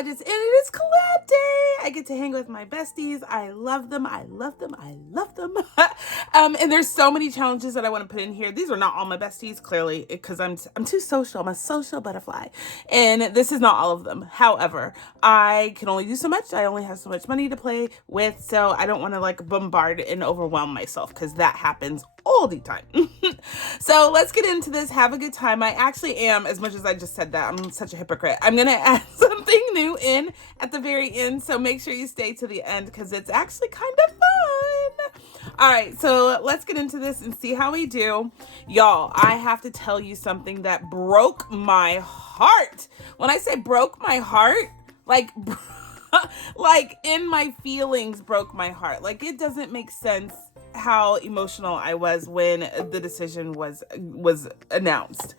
CatMOmBudgets, and it is collab day. I get to hang with my besties. I love them. I love them. I love them. And there's so many challenges that I want to put in here. These are not all my besties, clearly, because I'm too social. I'm a social butterfly, and this is not all of them. However, I can only do so much. I only have so much money to play with, so I don't want to like bombard and overwhelm myself, because that happens all the time. So let's get into this. Have a good time. I actually am, as much as I just said that, I'm such a hypocrite. I'm gonna add something new in at the very end, so make sure you stay to the end because it's actually kind of fun. All right, so let's get into this and see how we do. Y'all, I have to tell you something that broke my heart. When I say broke my heart, like like in my feelings broke my heart. Like, it doesn't make sense how emotional I was when the decision was announced.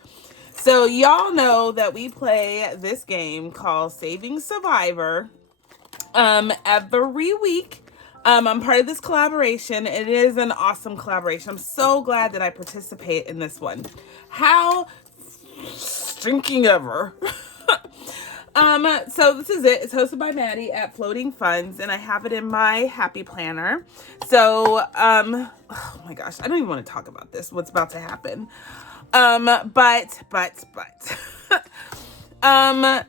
So y'all know that we play this game called Saving Survivor every week. I'm part of this collaboration. It is an awesome collaboration. I'm so glad that I participate in this one. How stinking ever. So this is it. It's hosted by Maddie at Floating Funds, and I have it in my happy planner. So, oh my gosh, I don't even want to talk about this, what's about to happen.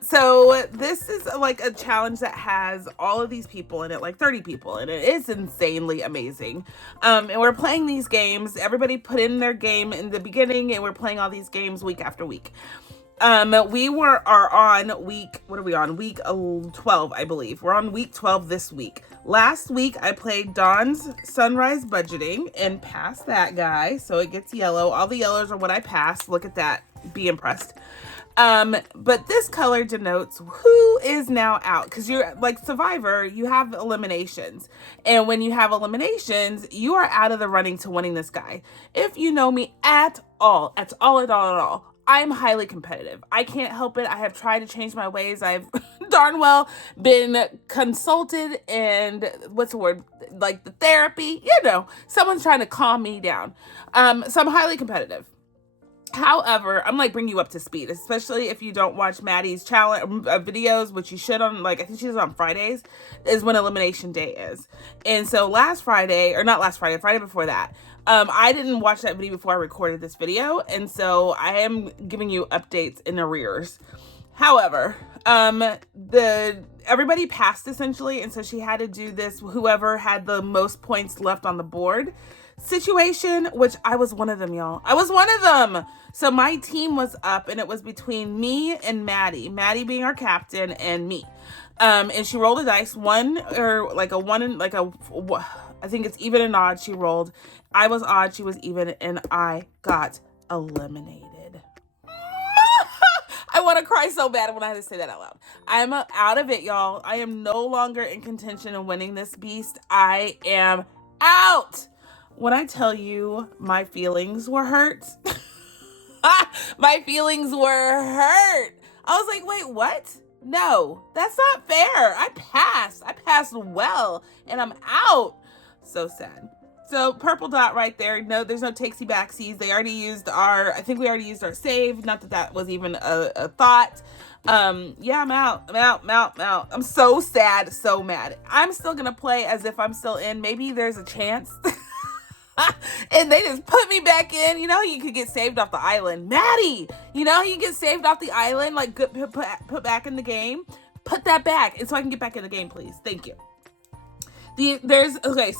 So this is like a challenge that has all of these people in it, like 30 people, and it is insanely amazing. And we're playing these games. Everybody put in their game in the beginning, and we're playing all these games week after week. We are on week, what are we on? Week 12, I believe. We're on week 12 this week. Last week, I played Dawn's Sunrise Budgeting and passed that guy, so it gets yellow. All the yellows are what I passed. Look at that. Be impressed. But this color denotes who is now out, because you're like Survivor, you have eliminations, and when you have eliminations, you are out of the running to winning this guy. If you know me at all, I'm highly competitive. I can't help it. I have tried to change my ways. I've darn well been consulted and what's the word? Like the therapy, someone's trying to calm me down. So I'm highly competitive. However, I'm like bring you up to speed, especially if you don't watch Maddie's challenge videos, which you should on, like, I think she's on Fridays, is when elimination day is. And so Friday before that, I didn't watch that video before I recorded this video, and so I am giving you updates in arrears. However, everybody passed essentially, and so she had to do this whoever had the most points left on the board situation, which I was one of them, y'all. I was one of them. So my team was up, and it was between me and Maddie being our captain and me. And she rolled a dice, I think it's even and odd she rolled. I was odd, she was even, and I got eliminated. I want to cry so bad when I had to say that out loud. I'm out of it, y'all. I am no longer in contention of winning this beast. I am out. When I tell you my feelings were hurt, my feelings were hurt. I was like, wait, what? No, that's not fair. I passed well, and I'm out. So sad. So purple dot right there. No, there's no takesy backsies. We already used our save. Not that was even a thought. Yeah, I'm out. I'm so sad, so mad. I'm still gonna play as if I'm still in. Maybe there's a chance. And they just put me back in. You could get saved off the island. Maddie, you get saved off the island, like put back in the game. Put that back, and so I can get back in the game, please. Thank you. So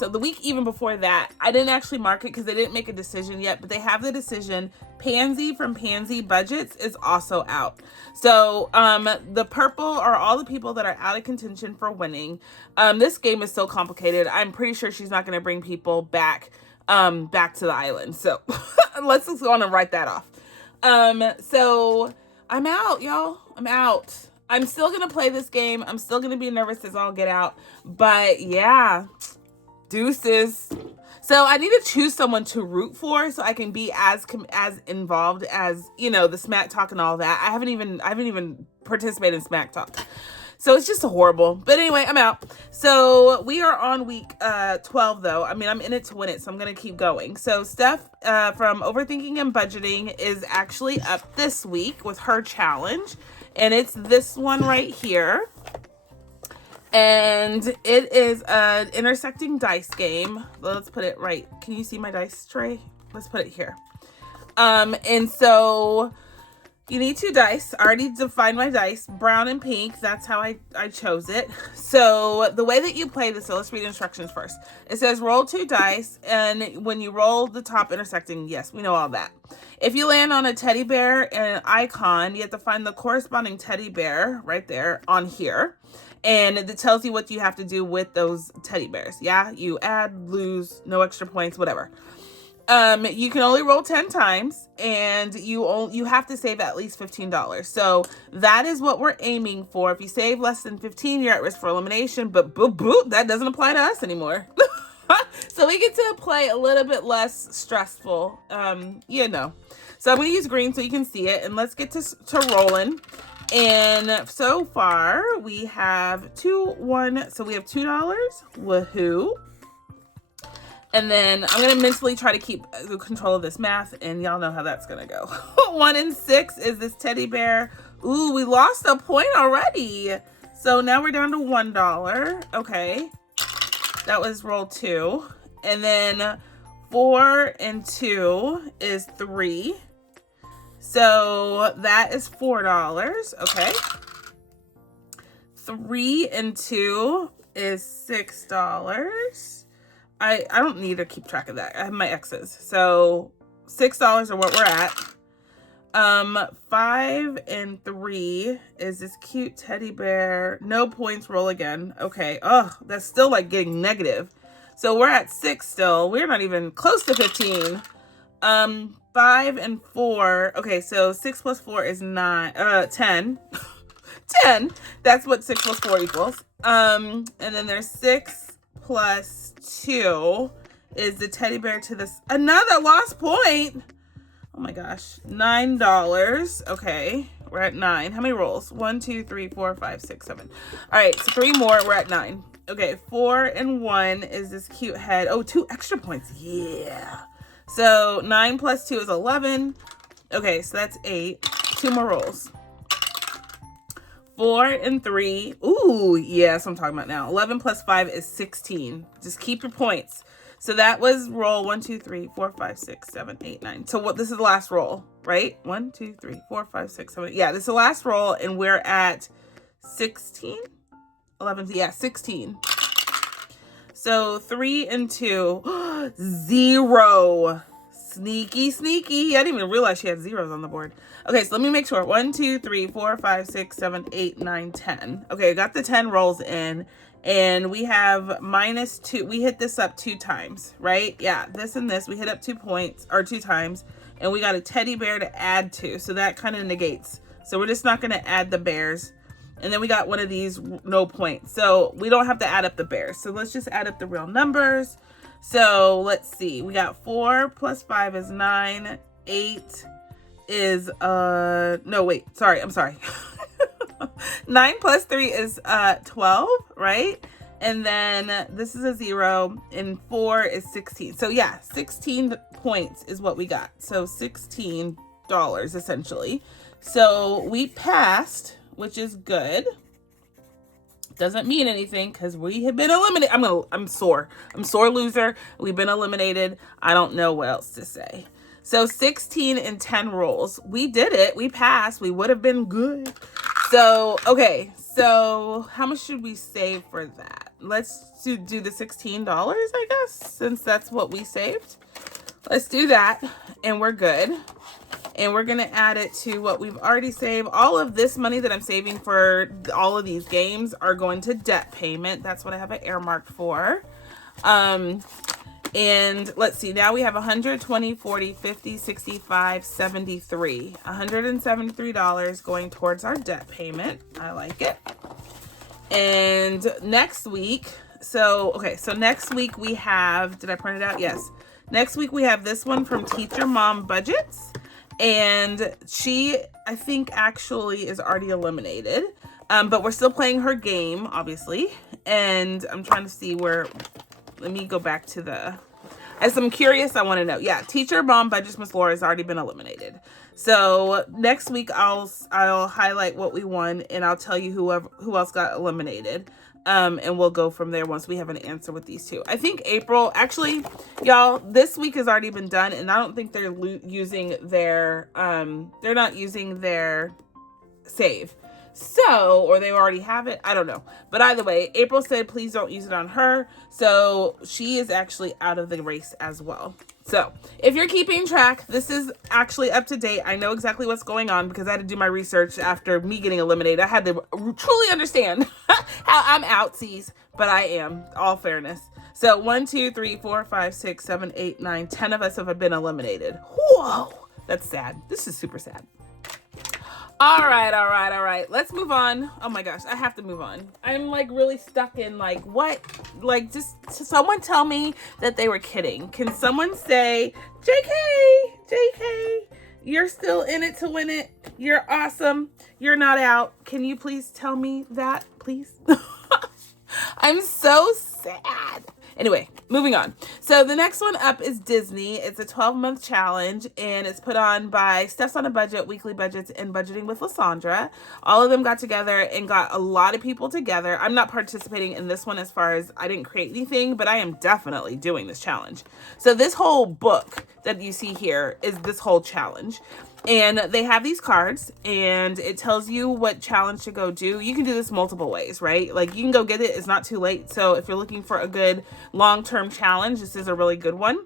the week even before that, I didn't actually mark it because they didn't make a decision yet, but they have the decision. Pansy from CatMOmBudgets is also out. So the purple are all the people that are out of contention for winning. This game is so complicated. I'm pretty sure she's not going to bring people back to the island. So let's just go on and write that off. So I'm out, y'all. I'm out. I'm still going to play this game. I'm still going to be nervous as all get out. But yeah, deuces. So I need to choose someone to root for so I can be as involved as, the smack talk and all that. I haven't even participated in smack talk. So it's just horrible. But anyway, I'm out. So we are on week 12, though. I mean, I'm in it to win it, so I'm going to keep going. So Steph from Overthinking and Budgeting is actually up this week with her challenge. And it's this one right here. And it is an intersecting dice game. Let's put it right. Can you see my dice tray? Let's put it here. And so you need 2 dice. I already defined my dice, brown and pink. That's how I chose it. So the way that you play this, so let's read instructions first. It says roll 2 dice, and when you roll the top intersecting, yes, we know all that. If you land on a teddy bear and an icon, you have to find the corresponding teddy bear right there on here. And it tells you what you have to do with those teddy bears. Yeah, you add, lose, no extra points, whatever. You can only roll 10 times, and you have to save at least $15. So that is what we're aiming for. If you save less than 15, you're at risk for elimination, but that doesn't apply to us anymore. So we get to play a little bit less stressful, you know. So I'm going to use green so you can see it, and let's get to rolling. And so far we have so we have $2. Woohoo. And then I'm going to mentally try to keep control of this math, and y'all know how that's going to go. 1 and 6 is this teddy bear. Ooh, we lost a point already. So now we're down to $1. Okay. That was roll 2. And then 4 and 2 is 3. So that is $4. Okay. 3 and 2 is $6. I don't need to keep track of that. I have my X's. So $6 are what we're at. 5 and 3 is this cute teddy bear. No points, roll again. Okay. Oh, that's still like getting negative. So we're at 6 still. We're not even close to 15. 5 and 4. Okay, so 6 plus 4 is 10. 10. That's what 6 plus 4 equals. And then there's 6 plus 2 is the teddy bear to this. Another lost point. Oh my gosh. $9. Okay. We're at 9. How many rolls? 1, 2, 3, 4, 5, 6, 7. All right. So 3 more. We're at 9. Okay. 4 and 1 is this cute head. Oh, 2 extra points. Yeah. So 9 plus 2 is 11. Okay. So that's 8. 2 more rolls. 4 and 3. Ooh, yeah, that's what I'm talking about now. 11 plus 5 is 16. Just keep your points. So that was roll 1, 2, 3, 4, 5, 6, 7, 8, 9. So this is the last roll, right? 1, 2, 3, 4, 5, 6, 7. Yeah, this is the last roll, and we're at 16? 11, yeah, 16. So 3 and 2, 0. Sneaky, sneaky. I didn't even realize she had zeros on the board. Okay, so let me make sure. 1, 2, 3, 4, 5, 6, 7, 8, 9, 10. Okay, I got the 10 rolls in, and we have -2. We hit this up 2 times, right? Yeah, this and this. We hit up 2 points, or 2 times, and we got a teddy bear to add to, so that kind of negates. So we're just not going to add the bears. And then we got one of these, no points. So we don't have to add up the bears. So let's just add up the real numbers. So let's see. We got 4 plus 5 is 9. 8 is, no, wait. Sorry. I'm sorry. 9 plus 3 is 12, right? And then this is a 0, and 4 is 16. So yeah, 16 points is what we got. So $16 essentially. So we passed, which is good. Doesn't mean anything because we have been eliminated. I'm sore. I'm sore loser. We've been eliminated. I don't know what else to say. So 16 and 10 rolls. We did it. We passed. We would have been good. So, okay. So how much should we save for that? Let's do the $16, I guess, since that's what we saved. Let's do that, and we're good. And we're going to add it to what we've already saved. All of this money that I'm saving for all of these games are going to debt payment. That's what I have it earmarked for. And let's see. Now we have 120, 40, 50, 65, 73. $173 going towards our debt payment. I like it. And next week, so next week we have, did I print it out? Yes. Next week we have this one from CatMOmBudgets. And she, I think, actually is already eliminated. But we're still playing her game, obviously. And I'm trying to see where, let me go back to as I'm curious, I want to know. Yeah, Teacher Mom Budgets Miss Laura has already been eliminated. So next week I'll highlight what we won, and I'll tell you who else got eliminated. And we'll go from there once we have an answer with these two. I think April, actually, y'all, this week has already been done, and I don't think they're using their, they're not using their save. So, or they already have it, I don't know. But either way, April said please don't use it on her. So she is actually out of the race as well. So if you're keeping track, this is actually up to date. I know exactly what's going on because I had to do my research after me getting eliminated. I had to truly understand how I'm outsies, but I am, all fairness. So 1, 2, 3, 4, 5, 6, 7, 8, 9, 10 of us have been eliminated. Whoa, that's sad. This is super sad. All right. Let's move on. Oh my gosh, I have to move on. I'm like really stuck in like, what? Like, just someone tell me that they were kidding. Can someone say, JK, you're still in it to win it. You're awesome. You're not out. Can you please tell me that, please? I'm so sad. Anyway, moving on. So the next one up is Disney. It's a 12-month challenge, and it's put on by Steph's on a Budget, Weekly Budgets, and Budgeting with Lysandra. All of them got together and got a lot of people together. I'm not participating in this one as far as I didn't create anything, but I am definitely doing this challenge. So this whole book that you see here is this whole challenge. And they have these cards, and it tells you what challenge to go do. You can do this multiple ways, right? Like, you can go get it. It's not too late. So if you're looking for a good long-term challenge, this is a really good one.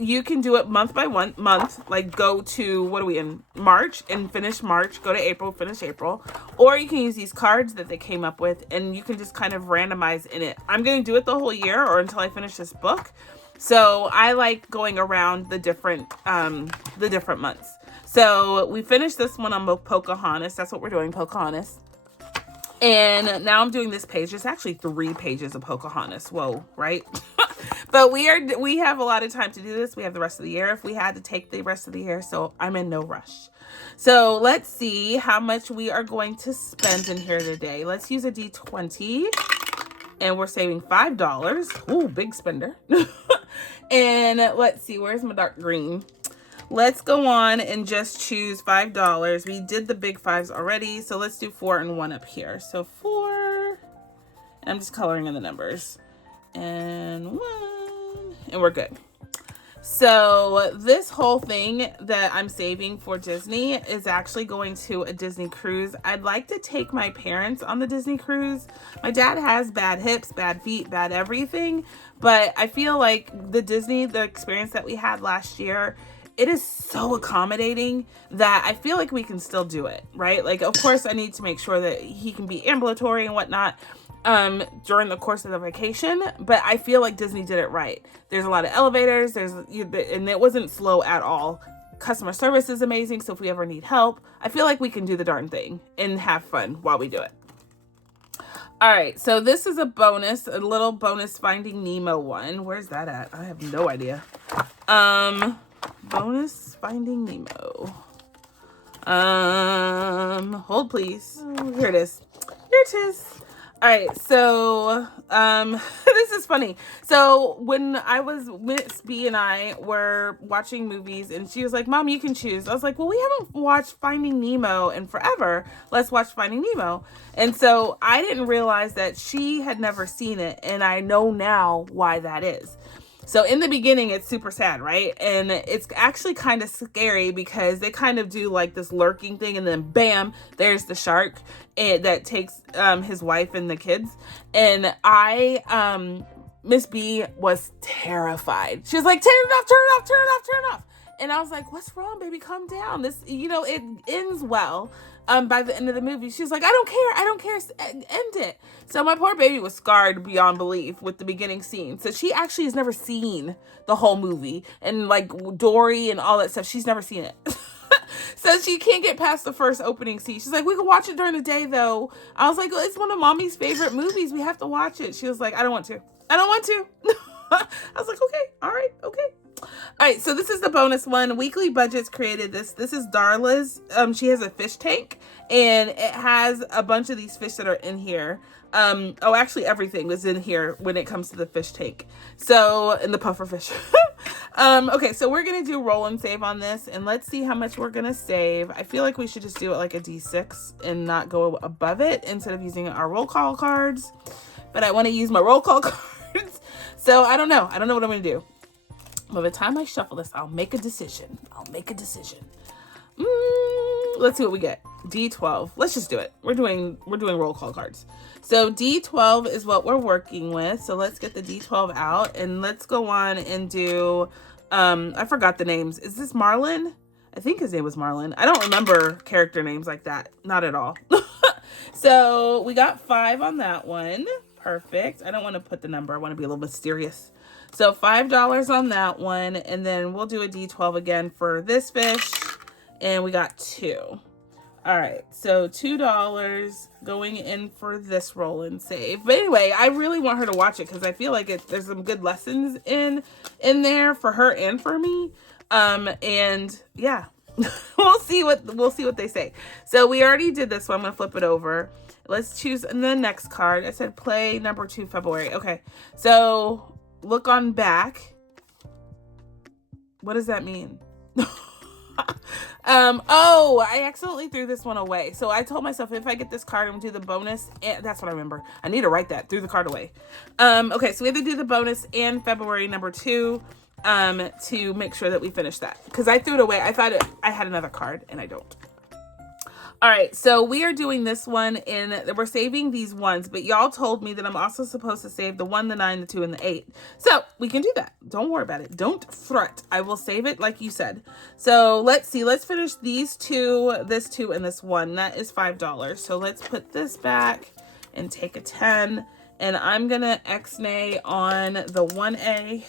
You can do it month by month, like go to, what are we in, March, and finish March, go to April, finish April. Or you can use these cards that they came up with, and you can just kind of randomize in it. I'm going to do it the whole year or until I finish this book. So I like going around the different months. So we finished this one on Pocahontas. That's what we're doing, Pocahontas. And now I'm doing this page. There's actually 3 pages of Pocahontas. Whoa, right? But we have a lot of time to do this. We have the rest of the year if we had to take the rest of the year. So I'm in no rush. So let's see how much we are going to spend in here today. Let's use a D20. And we're saving $5. Ooh, big spender. And let's see, where's my dark green? Let's go on and just choose $5. We did the big 5s already, so let's do 4 and 1 up here. So 4, and I'm just coloring in the numbers. And 1, and we're good. So this whole thing that I'm saving for Disney is actually going to a Disney cruise. I'd like to take my parents on the Disney cruise. My dad has bad hips, bad feet, bad everything. But I feel like the experience that we had last year, it is so accommodating that I feel like we can still do it, right? Like, of course, I need to make sure that he can be ambulatory and whatnot during the course of the vacation, but I feel like Disney did it right. There's a lot of elevators, and it wasn't slow at all. Customer service is amazing, so if we ever need help, I feel like we can do the darn thing and have fun while we do it. All right, so this is a little bonus Finding Nemo one. Where's that at? I have no idea. Bonus Finding Nemo. Hold please. Oh, here it is. Here it is. All right, so this is funny. So when Miss B and I were watching movies, and she was like, "Mom, you can choose." I was like, "Well, we haven't watched Finding Nemo in forever. Let's watch Finding Nemo." And so I didn't realize that she had never seen it, and I know now why that is. So in the beginning, it's super sad, right? And it's actually kind of scary because they kind of do like this lurking thing, and then bam, there's the shark that takes his wife and the kids. And Miss B was terrified. She was like, "Turn it off, turn it off, turn it off, turn it off." And I was like, "What's wrong, baby? Calm down. This, it ends well." By the end of the movie, she was like, I don't care, end it. So my poor baby was scarred beyond belief with the beginning scene. So she actually has never seen the whole movie, and like Dory and all that stuff, she's never seen it. So she can't get past the first opening scene. She's like, "We can watch it during the day though." I was like, "Well, it's one of Mommy's favorite movies. We have to watch it." She was like, I don't want to. I was like, "Okay, all right, okay." All right, so this is the bonus one. Weekly Budgets created this. This is Darla's. She has a fish tank, and it has a bunch of these fish that are in here. Actually, everything was in here when it comes to the fish tank. So, and the puffer fish. Okay, so we're gonna do roll and save on this, and let's see how much we're gonna save. I feel like we should just do it like a D6 and not go above it instead of using our roll call cards. But I want to use my roll call cards, so I don't know. I don't know what I'm gonna do. By the time I shuffle this, I'll make a decision. Let's see what we get. D12. Let's just do it. We're doing roll call cards. So D12 is what we're working with. So let's get the D12 out and let's go on and do, I forgot the names. Is this Marlin? I think his name was Marlin. I don't remember character names like that. Not at all. So we got 5 on that one. Perfect. I don't want to put the number. I want to be a little mysterious. So $5 on that one. And then we'll do a D12 again for this fish. And we got 2. All right, so $2 going in for this roll and save. But anyway, I really want her to watch it because I feel like there's some good lessons in there for her and for me. And yeah, we'll see what they say. So we already did this one. I'm gonna flip it over. Let's choose the next card. I said play number 2 February. Okay, so look on back. What does that mean? Oh, I accidentally threw this one away. So I told myself if I get this card, I'm gonna do the bonus. And that's what I remember. I need to write that. Threw the card away. Okay, so we have to do the bonus and February number 2 to make sure that we finish that. Because I threw it away. I thought I had another card and I don't. All right, so we are doing this one we're saving these ones, but y'all told me that I'm also supposed to save the 1, the 9, the 2, and the 8. So we can do that. Don't worry about it. Don't fret. I will save it like you said. So let's see. Let's finish these 2, this 2, and this 1. That is $5. So let's put this back and take a 10. And I'm going to X-nay on the 1A,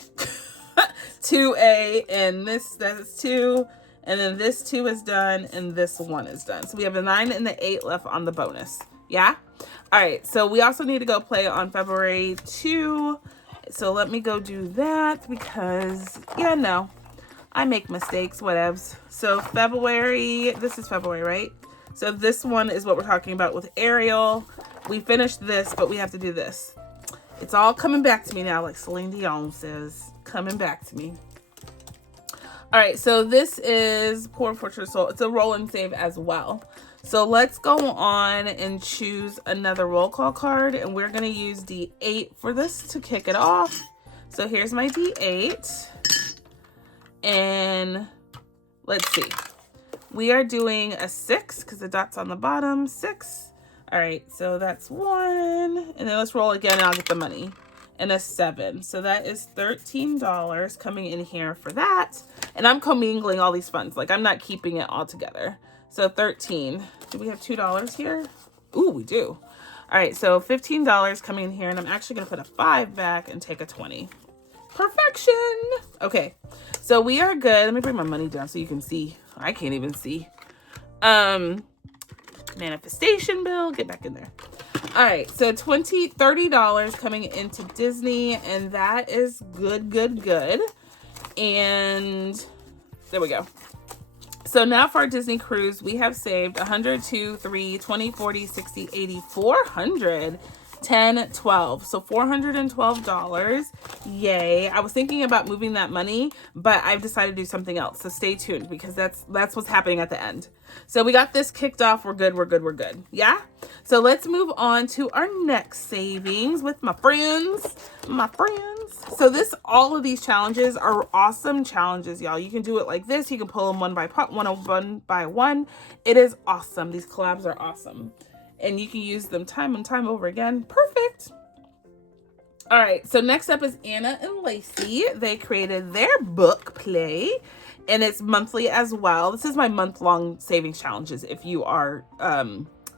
2A, and that's 2. And then this 2 is done and this 1 is done. So we have the 9 and the 8 left on the bonus. Yeah? All right. So we also need to go play on February 2. So let me go do that because, yeah, no. I make mistakes, whatevs. So February, this is February, right? So this one is what we're talking about with Ariel. We finished this, but we have to do this. It's all coming back to me now, like Celine Dion says. Coming back to me. All right, so this is Poor Fortress Soul. It's a roll and save as well. So let's go on and choose another roll call card, and we're gonna use D8 for this to kick it off. So here's my D8, and let's see. We are doing a 6 because the dot's on the bottom, 6. All right, so that's 1, and then let's roll again and I'll get the money. And a 7. So that is $13 coming in here for that. And I'm commingling all these funds. Like I'm not keeping it all together. So 13. Do we have $2 here? Ooh, we do. All right, so $15 coming in here. And I'm actually gonna put a 5 back and take a 20. Perfection. Okay, so we are good. Let me bring my money down so you can see. I can't even see. Manifestation bill, get back in there. All right, so $30 coming into Disney, and that is good. And there we go. So now for our Disney cruise, we have saved 100, 2, 3, 20, 40, 60, 80, 400, 10, 12. So $412. Yay. I was thinking about moving that money, but I've decided to do something else. So stay tuned because that's what's happening at the end. So we got this kicked off. We're good. Yeah? So let's move on to our next savings with my friends. So all of these challenges are awesome challenges, y'all. You can do it like this. You can pull them one by one. It is awesome. These collabs are awesome. And you can use them time and time over again. Perfect. All right, so next up is Anna and Lacy. They created their book play, and it's monthly as well. This is my month-long savings challenges, if you are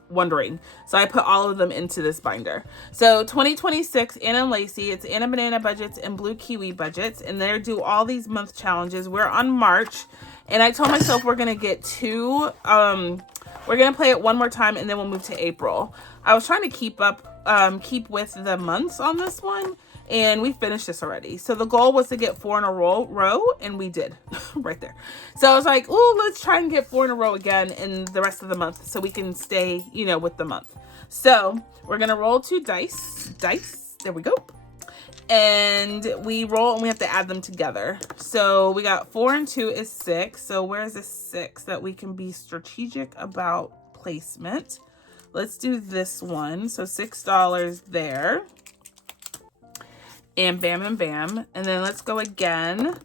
wondering. So I put all of them into this binder. So 2026, Anna and Lacy, it's Anna Banana Budgets and BlueKiwiBudgets, and they do all these month challenges. We're on March, and I told myself we're gonna get 2. We're gonna play it one more time, and then we'll move to April. I was trying to keep with the months on this one, and we finished this already. So the goal was to get 4 in a row, and we did right there. So I was like, oh, let's try and get 4 in a row again in the rest of the month so we can stay, with the month. So we're gonna roll 2 dice. There we go. and we roll and we have to add them together. So we got 4 and 2 is 6. So where's the 6 that we can be strategic about placement? Let's do this one. So $6 there. And bam and bam. And then let's go again.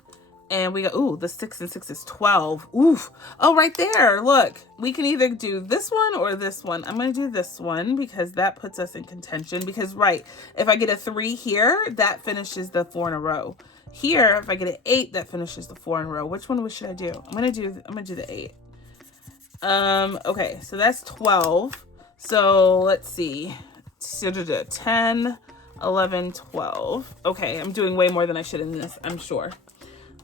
And we go, ooh, the 6 and 6 is 12. Oof. Oh, right there. Look, we can either do this one or this one. I'm going to do this one because that puts us in contention. Because, right, if I get a 3 here, that finishes the 4 in a row. Here, if I get an 8, that finishes the 4 in a row. Which one should I do? I'm going to do the 8. Okay, so that's 12. So let's see. 10, 11, 12. Okay, I'm doing way more than I should in this, I'm sure.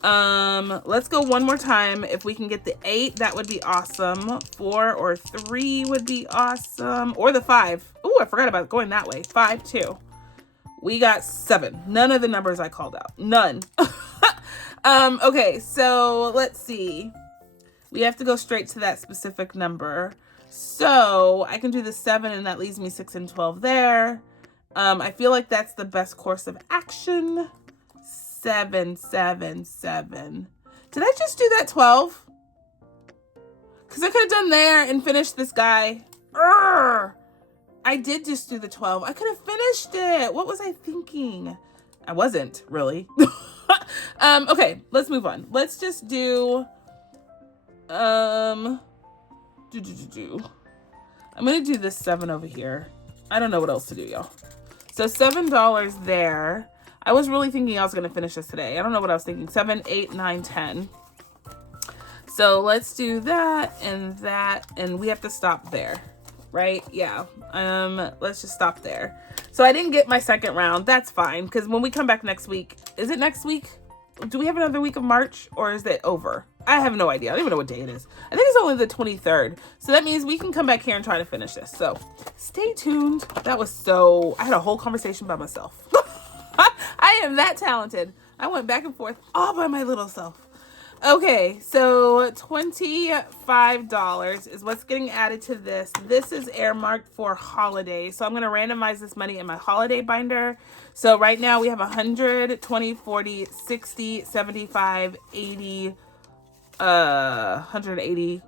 Let's go one more time. If we can get the 8, that would be awesome. 4 or 3 would be awesome. Or the 5. Oh, I forgot about going that way. 5, 2. We got 7. None of the numbers I called out. None. Okay, so let's see. We have to go straight to that specific number. So I can do the 7 and that leaves me 6 and 12 there. I feel like that's the best course of action. 7, 7, 7. Did I just do that 12? Because I could have done there and finished this guy. Urgh! I did just do the 12. I could have finished it. What was I thinking? I wasn't, really. Okay, let's move on. Let's just do... I'm going to do this 7 over here. I don't know what else to do, y'all. So $7 there. I was really thinking I was going to finish this today. I don't know what I was thinking. 7, 8, 9, 10. So let's do that, and we have to stop there, right? Yeah. Let's just stop there. So I didn't get my second round. That's fine, because when we come back next week, is it next week? Do we have another week of March, or is it over? I have no idea. I don't even know what day it is. I think it's only the 23rd. So that means we can come back here and try to finish this. So stay tuned. I had a whole conversation by myself. I am that talented. I went back and forth all by my little self. Okay, so $25 is what's getting added to this. This is earmarked for holiday. So I'm going to randomize this money in my holiday binder. So right now we have 100, 20, 40, 60, 75, 80, 180.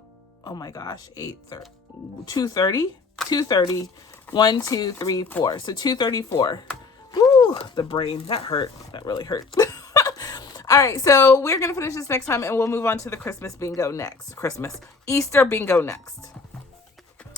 Oh my gosh, 230, 230, 1, 2, 3, 4. So 234. Woo, the brain, that hurt. That really hurt. All right, so we're going to finish this next time, and we'll move on to the Christmas bingo next. Easter bingo next.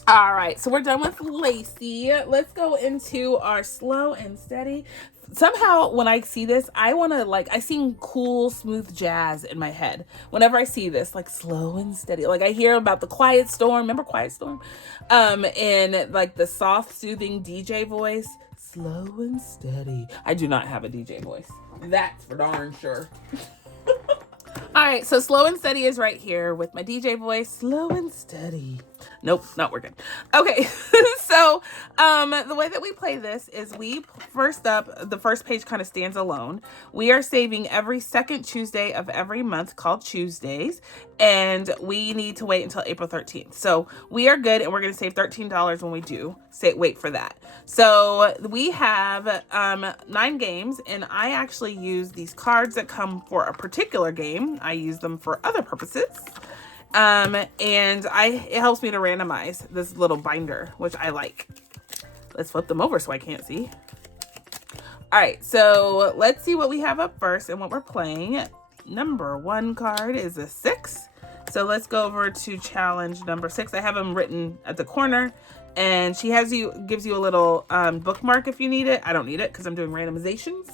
All right, so we're done with Lacey. Let's go into our slow and steady. Somehow, when I see this, I want to, I sing cool, smooth jazz in my head. Whenever I see this, slow and steady. I hear about the Quiet Storm. Remember Quiet Storm? And, the soft, soothing DJ voice. Slow and steady. I do not have a DJ voice. That's for darn sure. All right, so slow and steady is right here with my DJ voice. Slow and steady. Nope, not working. Okay, so the way that we play this is the first page kind of stands alone. We are saving every second Tuesday of every month called Tuesdays, and we need to wait until April 13th. So we are good, and we're going to save $13 when we do wait for that. So we have 9 games, and I actually use these cards that come for a particular game. I use them for other purposes. And it helps me to randomize this little binder, which I like. Let's flip them over so I can't see. All right, so let's see what we have up first and what we're playing. Number 1 card is a 6. So let's go over to challenge number 6. I have them written at the corner, and she gives you a little bookmark if you need it. I don't need it because I'm doing randomizations.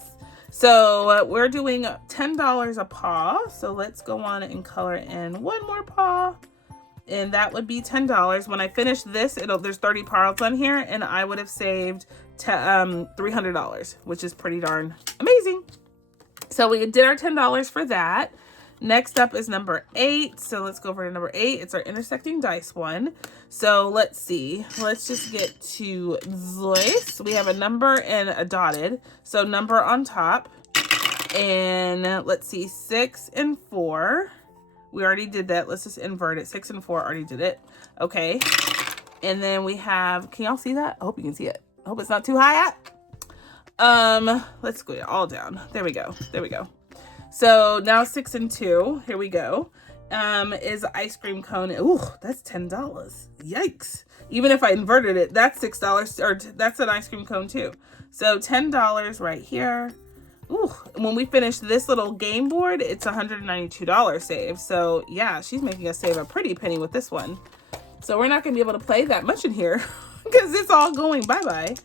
So we're doing $10 a paw. So let's go on and color in one more paw. And that would be $10. When I finish this, there's 30 paws on here, and I would have saved $300, which is pretty darn amazing. So we did our $10 for that. Next up is number 8. So let's go over to number 8. It's our intersecting dice one. So let's see. Let's just get to this. We have a number and a dotted. So number on top. And let's see. 6 and 4. We already did that. Let's just invert it. 6 and 4 already did it. Okay. And then we have, can y'all see that? I hope you can see it. I hope it's not too high up. Let's go all down. There we go. There we go. So now 6 and 2. Here we go. Is ice cream cone. Ooh, that's $10. Yikes. Even if I inverted it, that's $6, or that's an ice cream cone too. So $10 right here. Ooh, when we finish this little game board, it's $192 save. So yeah, she's making us save a pretty penny with this one. So we're not gonna be able to play that much in here because it's all going bye-bye.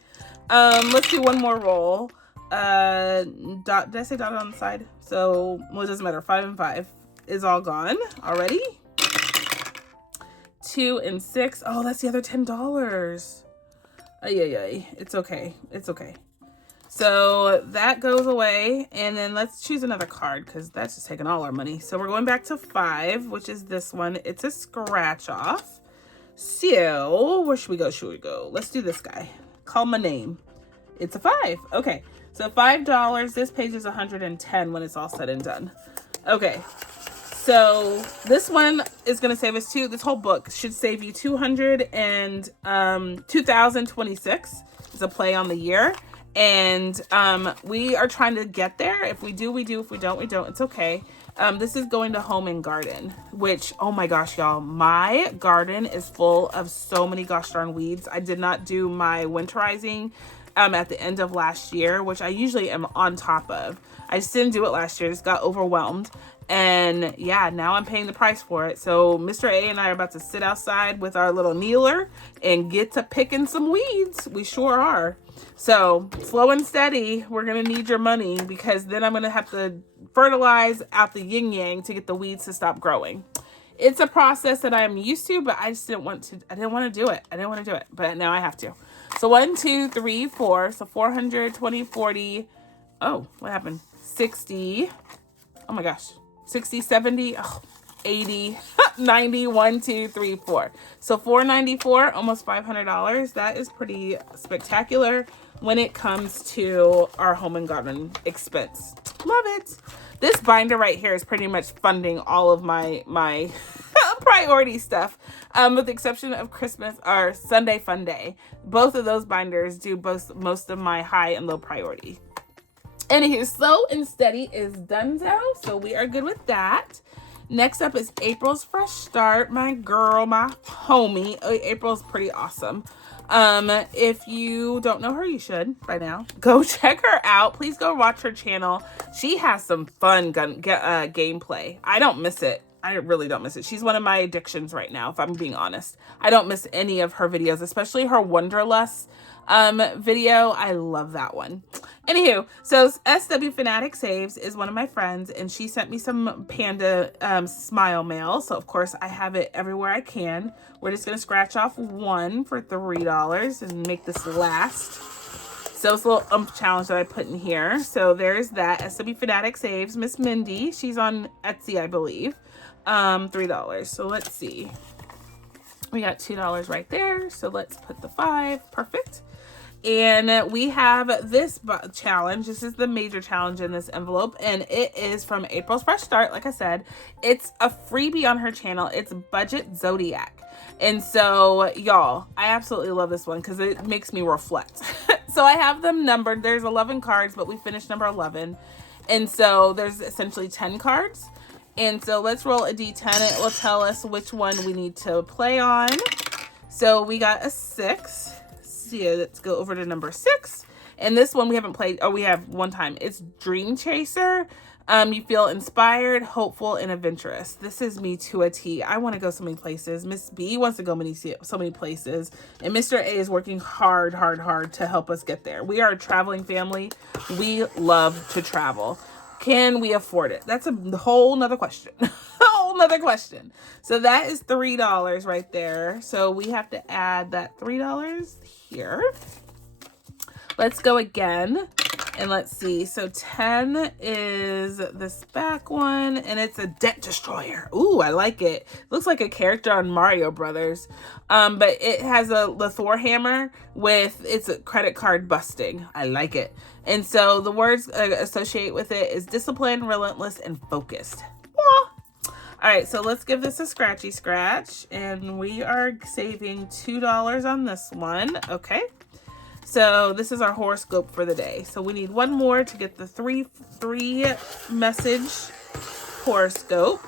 Let's do one more roll. Did I say dot on the side? So, well, it doesn't matter. 5 and 5 is all gone already. 2 and 6. Oh, that's the other $10. Ay. It's okay. It's okay. So that goes away. And then let's choose another card because that's just taking all our money. So we're going back to 5, which is this one. It's a scratch off. So where should we go? Let's do this guy. Call my name. It's a 5. Okay. So $5. This page is 110 when it's all said and done. Okay. So this one is going to save us this whole book should save you 2026 is a play on the year. And we are trying to get there. If we do, we do. If we don't, we don't. It's okay. This is going to home and garden, which, oh my gosh, y'all, my garden is full of so many gosh darn weeds. I did not do my winterizing at the end of last year, which I usually am on top of. I just didn't do it last year. Just got overwhelmed. And yeah, now I'm paying the price for it. So Mr. A and I are about to sit outside with our little kneeler and get to picking some weeds. We sure are. So slow and steady, we're going to need your money because then I'm going to have to fertilize out the yin yang to get the weeds to stop growing. It's a process that I'm used to, but I just didn't want to do it. But now I have to. So 1, 2, 3, 4. So 400, 20, 40. Oh, what happened? 60. Oh my gosh. 60, 70, 80, 90, 1, 2, 3, 4. So $494, almost $500. That is pretty spectacular when it comes to our home and garden expense. Love it. This binder right here is pretty much funding all of my priority stuff, with the exception of Christmas or Sunday Fun Day. Both of those binders do most of my high and low priority. Anywho, Slow and Steady is donezo, so we are good with that. Next up is April's Fresh Start. My girl, my homie. April's pretty awesome. If you don't know her, you should by now. Go check her out. Please go watch her channel. She has some fun gameplay. I don't miss it. I really don't miss it. She's one of my addictions right now, if I'm being honest. I don't miss any of her videos, especially her Wonderlust video. I love that one. Anywho, so SW Fanatic Saves is one of my friends, and she sent me some Panda smile mail. So of course I have it everywhere I can. We're just gonna scratch off one for $3 and make this last. So it's a little challenge that I put in here. So there's that. SW Fanatic Saves, Miss Mindy. She's on Etsy, I believe. $3. So let's see. We got $2 right there. So let's put the 5. Perfect. And we have this challenge. This is the major challenge in this envelope, and it is from April's Fresh Start. Like I said, it's a freebie on her channel. It's Budget Zodiac. And so, y'all, I absolutely love this one because it makes me reflect. So I have them numbered. There's 11 cards, but we finished number 11. And so there's essentially 10 cards. And so let's roll a D10. It will tell us which one we need to play on. So we got a 6. Let's go over to number 6. And this one we haven't played. Oh, we have one time. It's Dream Chaser. You feel inspired, hopeful, and adventurous. This is me to a T. I want to go so many places. Miss B wants to go so many places. And Mr. A is working hard to help us get there. We are a traveling family. We love to travel. Can we afford it? That's a whole nother question. Another question. So that is $3 right there. So we have to add that $3 here. Let's go again and let's see. So 10 is this back one, and it's a Debt Destroyer. Ooh, I like it. Looks like a character on Mario Brothers. But it has the Thor hammer with its credit card busting. I like it. And so the words associated with it is disciplined, relentless, and focused. All right, so let's give this a scratchy scratch, and we are saving $2 on this one. Okay, So this is our horoscope for the day. So we need one more to get the three message horoscope.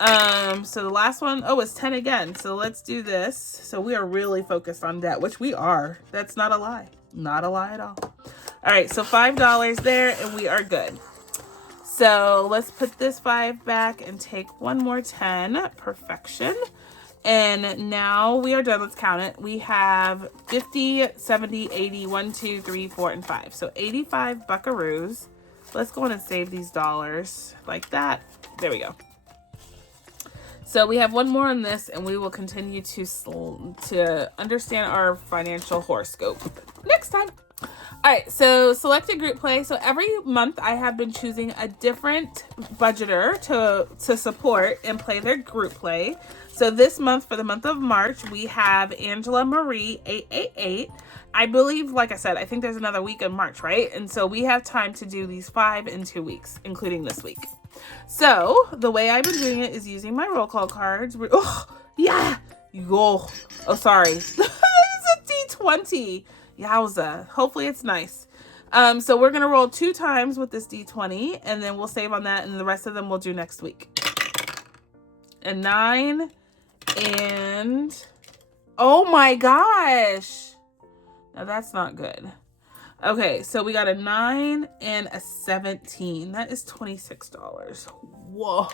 So the last one, oh, it's 10 again. So let's do this. So we are really focused on debt, which we are. That's not a lie. Not a lie at all. All right, so $5 there and we are good. So let's put this 5 back and take one more 10. Perfection. And now we are done. Let's count it. We have 50, 70, 80, 1, 2, 3, 4, and 5. So 85 buckaroos. Let's go in and save these dollars like that. There we go. So we have one more on this, and we will continue to understand our financial horoscope next time. All right, so selected group play. So every month I have been choosing a different budgeter to support and play their group play. So this month, for the month of March, we have Angela Marie 888. I believe, like I said, I think there's another week in March, right? And so we have time to do these 5 in 2 weeks, including this week. So the way I've been doing it is using my roll call cards. Oh, yeah. Oh, sorry. It's a D20. Yowza. Hopefully it's nice. So we're going to roll 2 times with this D20, and then we'll save on that, and the rest of them we'll do next week. And 9, and oh my gosh. Now that's not good. Okay, so we got a 9 and a 17. That is $26. Whoa.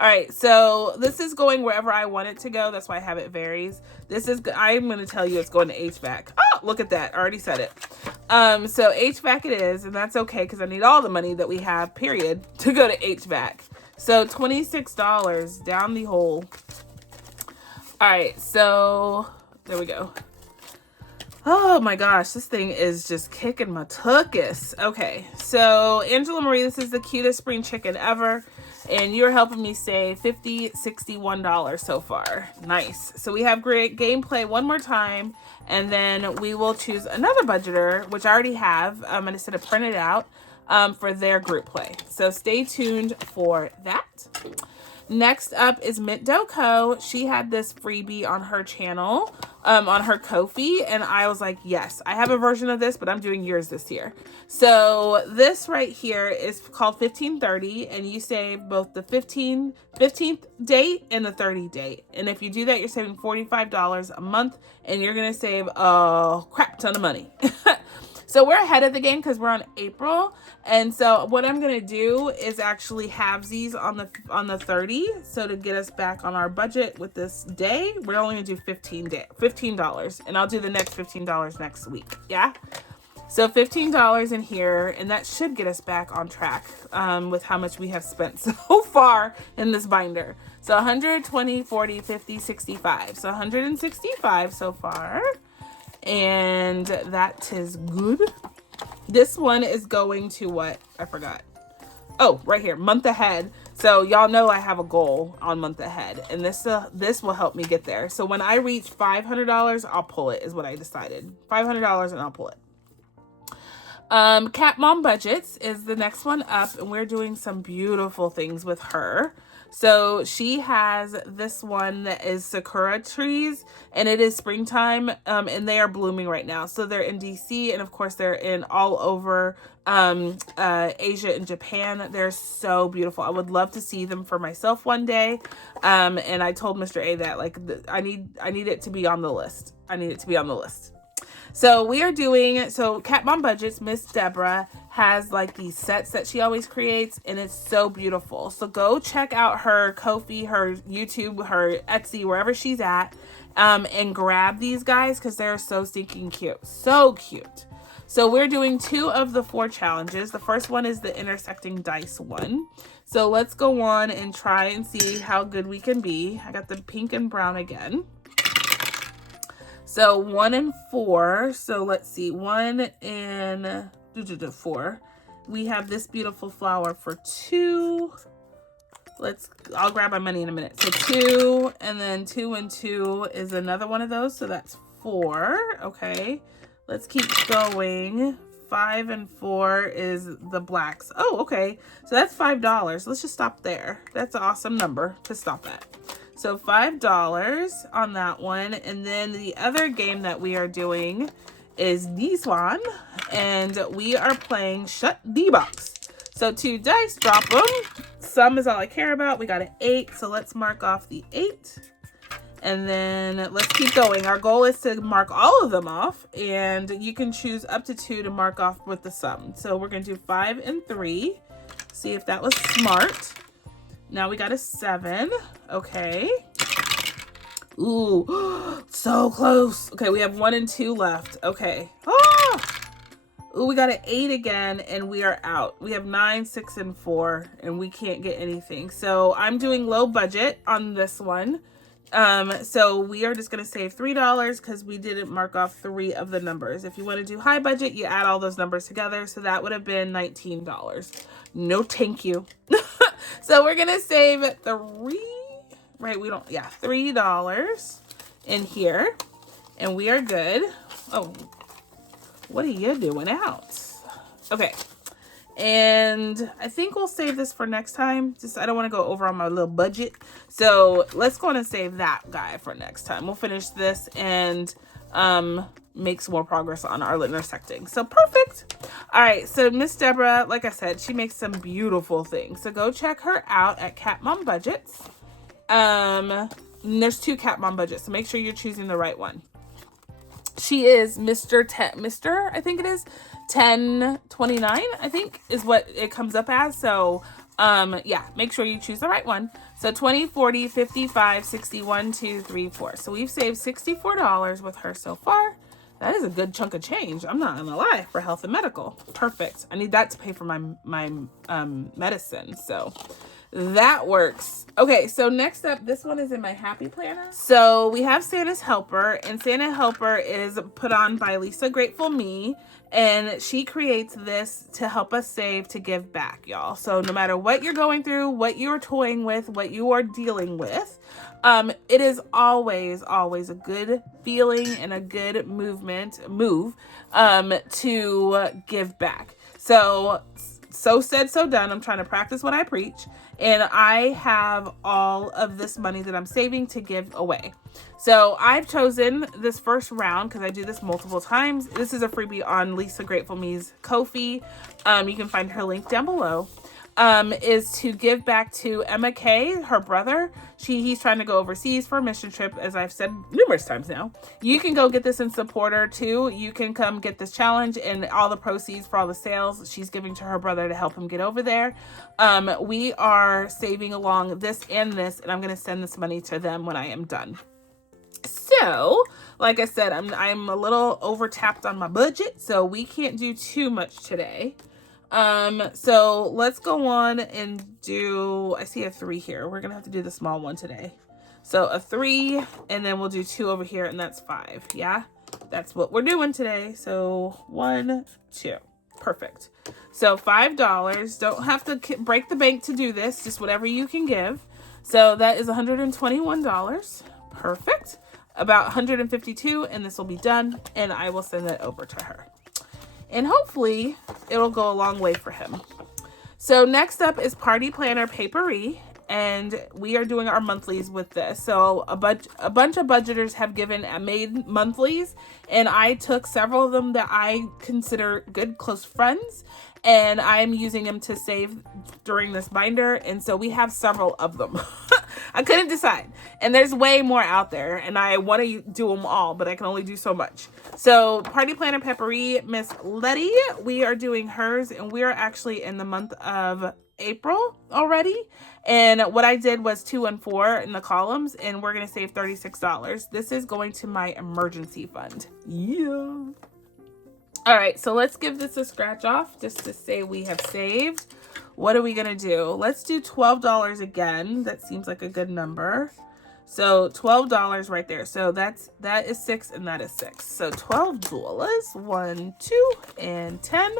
All right, so this is going wherever I want it to go. That's why I have it varies. I'm going to tell you it's going to HVAC. Oh, look at that. I already said it. So HVAC it is, and that's okay because I need all the money that we have, period, to go to HVAC. So $26 down the hole. All right, so there we go. Oh my gosh, this thing is just kicking my tuchus. Okay, so Angela Marie, this is the cutest spring chicken ever. And you're helping me save $50, $61 so far. Nice. So we have great gameplay one more time. And then we will choose another budgeter, which I already have. I just had to print it out for their group play. So stay tuned for that. Next up is Mint Dough Co. She had this freebie on her channel, on her Ko-fi, and I was like, yes, I have a version of this, but I'm doing yours this year. So this right here is called 1530, and you save both the 15th date and the 30 date. And if you do that, you're saving $45 a month, and you're going to save a crap ton of money. So we're ahead of the game because we're on April. And so what I'm going to do is actually halvesies on the 30. So to get us back on our budget with this day, we're only going to do $15. And I'll do the next $15 next week. Yeah. So $15 in here, and that should get us back on track with how much we have spent so far in this binder. So 120, 40, 50, 65. So 165 so far. And that is good. This one is going to what? I forgot. Oh, right here, month ahead. So y'all know I have a goal on month ahead, and this will help me get there. So when I reach $500, I'll pull it, is what I decided. $500 and I'll pull it. CatMOmBudgets is the next one up, and we're doing some beautiful things with her. So she has this one that is sakura trees, and it is springtime, and they are blooming right now. So they're in DC, and of course they're in all over Asia and Japan. They're so beautiful. I would love to see them for myself one day. And I told Mr. A that I need it to be on the list. I need it to be on the list. So we are doing, so CatMOmBudgets, Miss Deborah, has like these sets that she always creates, and it's so beautiful. So go check out her Ko-fi, her YouTube, her Etsy, wherever she's at, and grab these guys because they're so stinking cute. So cute. So we're doing 2 of the 4 challenges. The first one is the intersecting dice one. So let's go on and try and see how good we can be. I got the pink and brown again. So 1 and 4. So let's see, 1 and 4. We have this beautiful flower for 2. I'll grab my money in a minute. So 2, and then 2 and 2 is another one of those. So that's 4. Okay. Let's keep going. 5 and 4 is the blacks. Oh, okay. So that's $5. Let's just stop there. That's an awesome number to stop at. So $5 on that one. And then the other game that we are doing is this one. And we are playing Shut the Box. So 2 dice, drop them. Sum is all I care about. We got an 8. So let's mark off the 8. And then let's keep going. Our goal is to mark all of them off. And you can choose up to 2 to mark off with the sum. So we're going to do 5 and 3. See if that was smart. Now we got a 7. Okay. Ooh, so close. Okay, we have 1 and 2 left. Okay. Ah! Ooh, we got an 8 again, and we are out. We have 9, 6, and 4, and we can't get anything. So I'm doing low budget on this one. So we are just going to save $3 because we didn't mark off 3 of the numbers. If you want to do high budget, you add all those numbers together. So that would have been $19. No, thank you. So we're going to save $3 in here, and we are good. Oh, what are you doing out? Okay. And I think we'll save this for next time. I don't want to go over on my little budget. So let's go on and save that guy for next time. We'll finish this and make some more progress on our intersecting. So perfect. All right. So Miss Deborah, like I said, she makes some beautiful things. So go check her out at CatMOmBudgets. And there's 2 CatMOmBudgets. So make sure you're choosing the right one. She is Mr. I think it is 1029, I think is what it comes up as. So yeah, make sure you choose the right one. So 20, 40, 55, 60, 1, 2, 3, 4. So we've saved $64 with her so far. That is a good chunk of change. I'm not gonna lie, for health and medical. Perfect. I need that to pay for my medicine. So that works. Okay, so next up, this one is in my Happy Planner. So we have Santa's Helper, and Santa Helper is put on by Lisa Grateful Me, and she creates this to help us save to give back, y'all. So no matter what you're going through, what you're toying with, what you are dealing with, it is always a good feeling and a good move to give back. So said, so done. I'm trying to practice what I preach. And I have all of this money that I'm saving to give away. So I've chosen this first round because I do this multiple times. This is a freebie on Lisa Grateful Me's Ko-fi. You can find her link down below. Is to give back to Emma K, her brother. He's trying to go overseas for a mission trip, as I've said numerous times now. You can go get this and support her too. You can come get this challenge, and all the proceeds for all the sales she's giving to her brother to help him get over there. We are saving along this, and I'm going to send this money to them when I am done. So, like I said, I'm a little over tapped on my budget, so we can't do too much today. So let's go on and do, I see a 3 here. We're going to have to do the small one today. So a 3, and then we'll do 2 over here, and that's 5. Yeah, that's what we're doing today. So 1, 2, perfect. So $5, don't have to break the bank to do this, just whatever you can give. So that is $121. Perfect. About 152, and this will be done, and I will send that over to her. And hopefully it'll go a long way for him. So next up is Party Planner Papery, and we are doing our monthlies with this. So a bunch of budgeters have made monthlies, and I took several of them that I consider good close friends, and I'm using them to save during this binder. And so we have several of them. I couldn't decide, and there's way more out there, and I want to do them all, but I can only do so much. So Party Planner Peppery, Miss Letty, we are doing hers, and we are actually in the month of April already. And what I did was 2 and 4 in the columns, and we're going to save $36. This is going to my emergency fund. Yeah. All right, so let's give this a scratch off just to say we have saved. What are we going to do? Let's do $12 again. That seems like a good number. So $12 right there. So that is 6 and that is 6. So $12. 1, 2, and 10.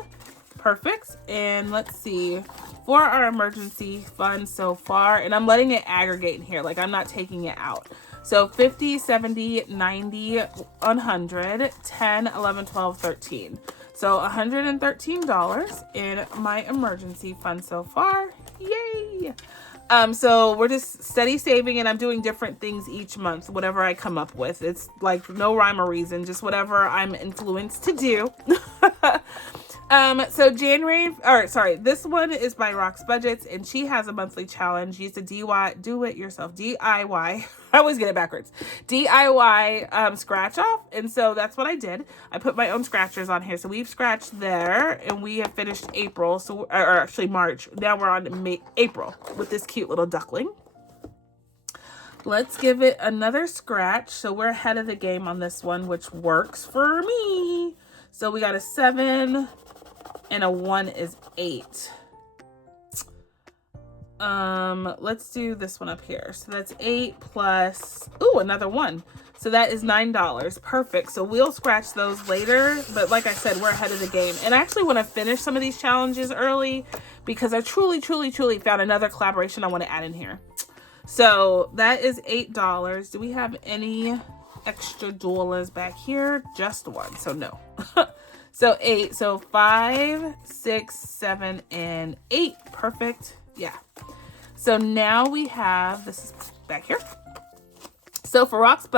Perfect. And let's see. For our emergency fund so far, and I'm letting it aggregate in here. Like I'm not taking it out. So 50, 70, 90, 100, 10, 11, 12, 13. So $113 in my emergency fund so far. Yay! So we're just steady saving, and I'm doing different things each month, whatever I come up with. It's like no rhyme or reason, just whatever I'm influenced to do. So this one is by Rox Budgets, and she has a monthly challenge. Use the DIY, do it yourself, DIY. I always get it backwards. DIY scratch off. And so that's what I did. I put my own scratchers on here. So we've scratched there, and we have finished April. So, or actually March. Now we're on April with this cute little duckling. Let's give it another scratch. So we're ahead of the game on this one, which works for me. So we got a 7 and a 1 is 8. Let's do this one up here. So that's 8 plus, ooh, another 1. So that is $9. Perfect. So we'll scratch those later. But like I said, we're ahead of the game. And I actually want to finish some of these challenges early because I truly found another collaboration I want to add in here. So that is $8. Do we have any extra dollars back here? Just 1. So no. So 8. So 5, 6, 7, and 8. Perfect. Yeah. So now we have, this is back here. So for Rox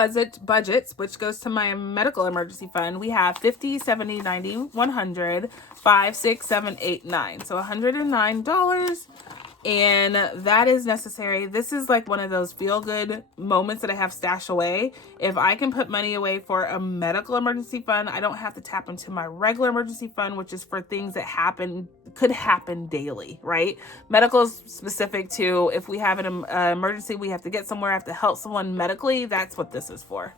Budgets, which goes to my medical emergency fund, we have 50, 70, 90, 100, 5, 6, 7, 8, 9. So $109. And that is necessary. This is like one of those feel-good moments that I have stashed away. If I can put money away for a medical emergency fund, I don't have to tap into my regular emergency fund, which is for things that could happen daily, right? Medical is specific to if we have an emergency, we have to get somewhere, have to help someone medically. That's what this is for.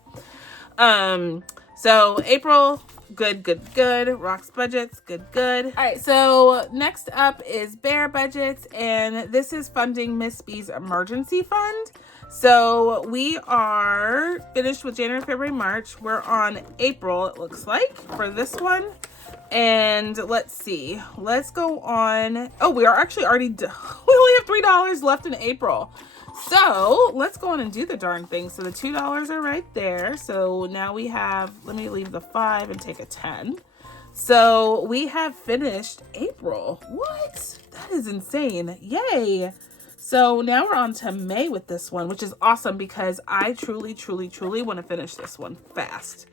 So April, good. Rox Budgets, good. All right, so next up is Bear Budgets, and this is funding Miss B's emergency fund. So we are finished with January, February, March. We're on April, it looks like, for this one. And let's see, let's go on. Oh, we are actually already, we only have $3 left in April. So let's go on and do the darn thing. So the $2 are right there. So now we have, let me leave the 5 and take a 10. So we have finished April. What? That is insane. Yay. So now we're on to May with this one, which is awesome because I truly want to finish this one fast.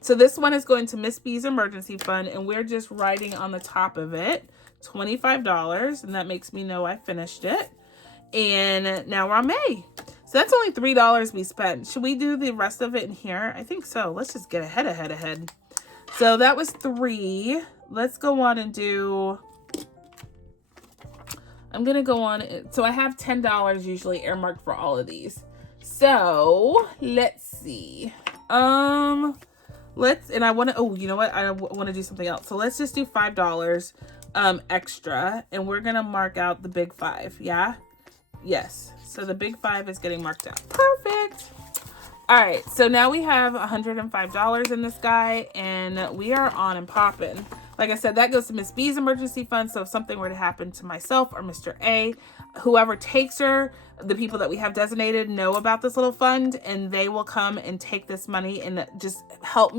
So this one is going to Miss B's emergency fund, and we're just writing on the top of it $25, and that makes me know I finished it. And now we're on May. So that's only $3 we spent. Should we do the rest of it in here? I think so. Let's just get ahead. So that was 3. Let's go on and do, I'm going to go on. So I have $10 usually earmarked for all of these. So let's see. And I want to, oh, you know what? I want to do something else. So let's just do $5 extra, and we're going to mark out the big 5. Yeah. Yes. So the big 5 is getting marked out. Perfect. All right. So now we have $105 in this guy, and we are on and popping. Like I said, that goes to Miss B's emergency fund. So if something were to happen to myself or Mr. A, whoever takes her, the people that we have designated know about this little fund, and they will come and take this money and just help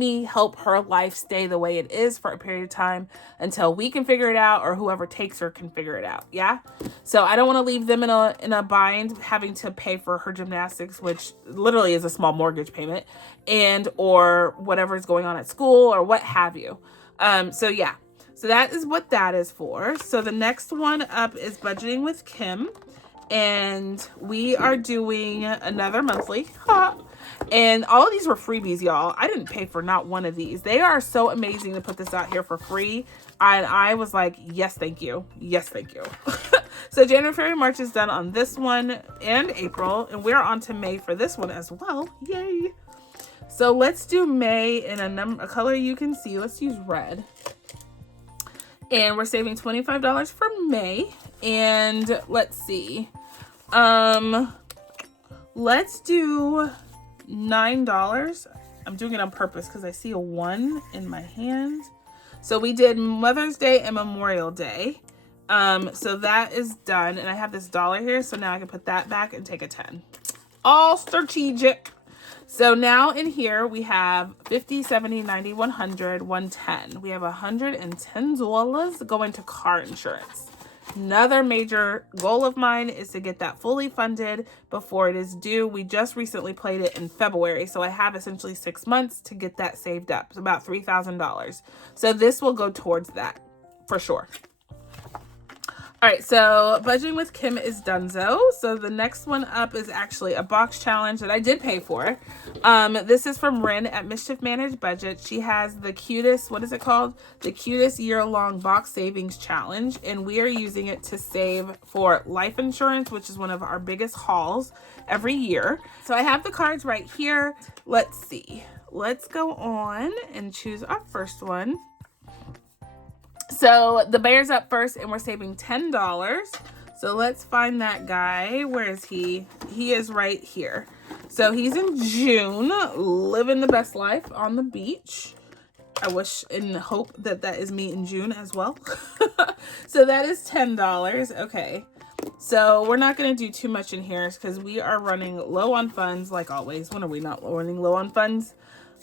her life stay the way it is for a period of time until we can figure it out or whoever takes her can figure it out. Yeah. So I don't want to leave them in a bind having to pay for her gymnastics, which literally is a small mortgage payment, and or whatever is going on at school or what have you. So yeah, so that is what that is for. So the next one up is Budgeting with Kim. And we are doing another monthly. And all of these were freebies, y'all. I didn't pay for not one of these. They are so amazing to put this out here for free. And I was like, yes, thank you. Yes, thank you. So January, February, March is done on this one and April. And we're on to May for this one as well. Yay. So let's do May in a color you can see. Let's use red. And we're saving $25 for May. And let's see. Let's do $9. I'm doing it on purpose because I see a 1 in my hand. So we did Mother's Day and Memorial Day. So that is done. And I have this $1 here. So now I can put that back and take a 10. All strategic. So now in here we have 50, 70, 90, 100, 110. We have $110 going to car insurance. Another major goal of mine is to get that fully funded before it is due. We just recently played it in February, so I have essentially 6 months to get that saved up. It's about $3,000. So this will go towards that for sure. All right, so budgeting with Kim is donezo. So the next one up is actually a box challenge that I did pay for. This is from Rin at Mischief Managed Budget. She has the cutest, what is it called? The cutest year-long box savings challenge. And we are using it to save for life insurance, which is one of our biggest hauls every year. So I have the cards right here. Let's see. Let's go on and choose our first one. So the bear's up first and we're saving $10. So let's find that guy. Where is he? He is right here. So he's in June, living the best life on the beach. I wish and hope that that is me in June as well. So that is $10. Okay. So we're not going to do too much in here because we are running low on funds like always. When are we not running low on funds?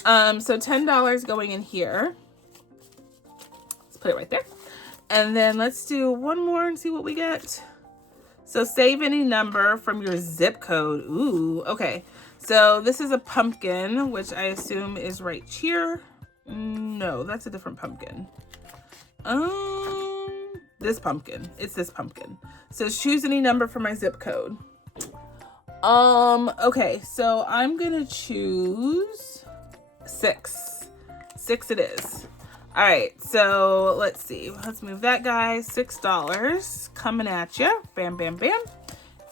So $10 going in here. Put it right there. And then let's do one more and see what we get. So save any number from your zip code. Ooh, okay. So this is a pumpkin, which I assume is right here. No, that's a different pumpkin. This pumpkin. It's this pumpkin. So choose any number for my zip code. Okay, so I'm gonna choose 6. 6 it is. All right, so let's see. Let's move that guy. $6 coming at you. Bam, bam, bam.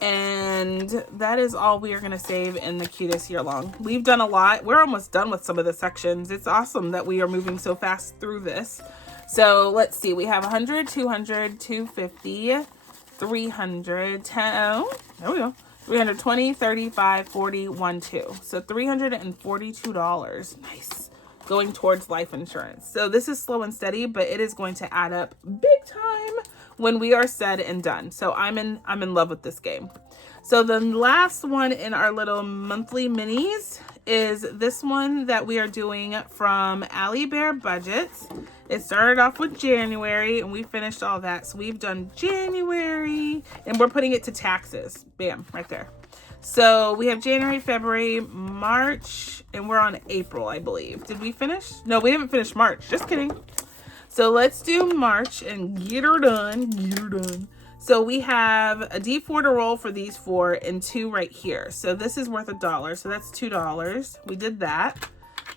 And that is all we are going to save in the cutest year long. We've done a lot. We're almost done with some of the sections. It's awesome that we are moving so fast through this. So let's see. We have 100, 200, 250, 300, 10. Oh, there we go. 320, 35, 40, 1, 2. So $342. Nice. Going towards life insurance. So this is slow and steady, but it is going to add up big time when we are said and done. So I'm in love with this game. So the last one in our little monthly minis is this one that we are doing from BlueKiwiBudgets. It started off with January and we finished all that. So we've done January and we're putting it to taxes. Bam, right there. So we have January, February, March, and we're on April, I believe. Did we finish? No, we haven't finished March. Just kidding. So let's do March and get her done. Get her done. So we have a D4 to roll for these 4 and 2 right here. So this is worth $1. So that's $2. We did that.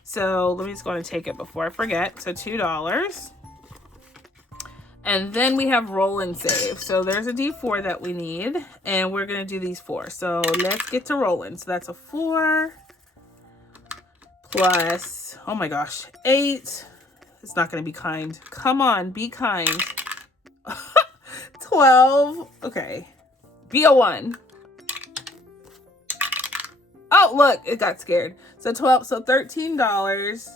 So let me just go and take it before I forget. So $2. And then we have roll and save. So there's a D4 that we need. And we're going to do these 4. So let's get to rolling. So that's a 4 plus, oh my gosh, 8. It's not going to be kind. Come on, be kind. 12. Okay. Be a 1. Oh, look, it got scared. So 12, so $13.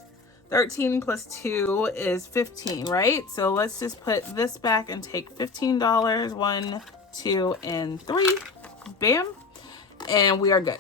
13 plus 2 is 15, right? So let's just put this back and take $15. 1, 2, and 3. Bam. And we are good.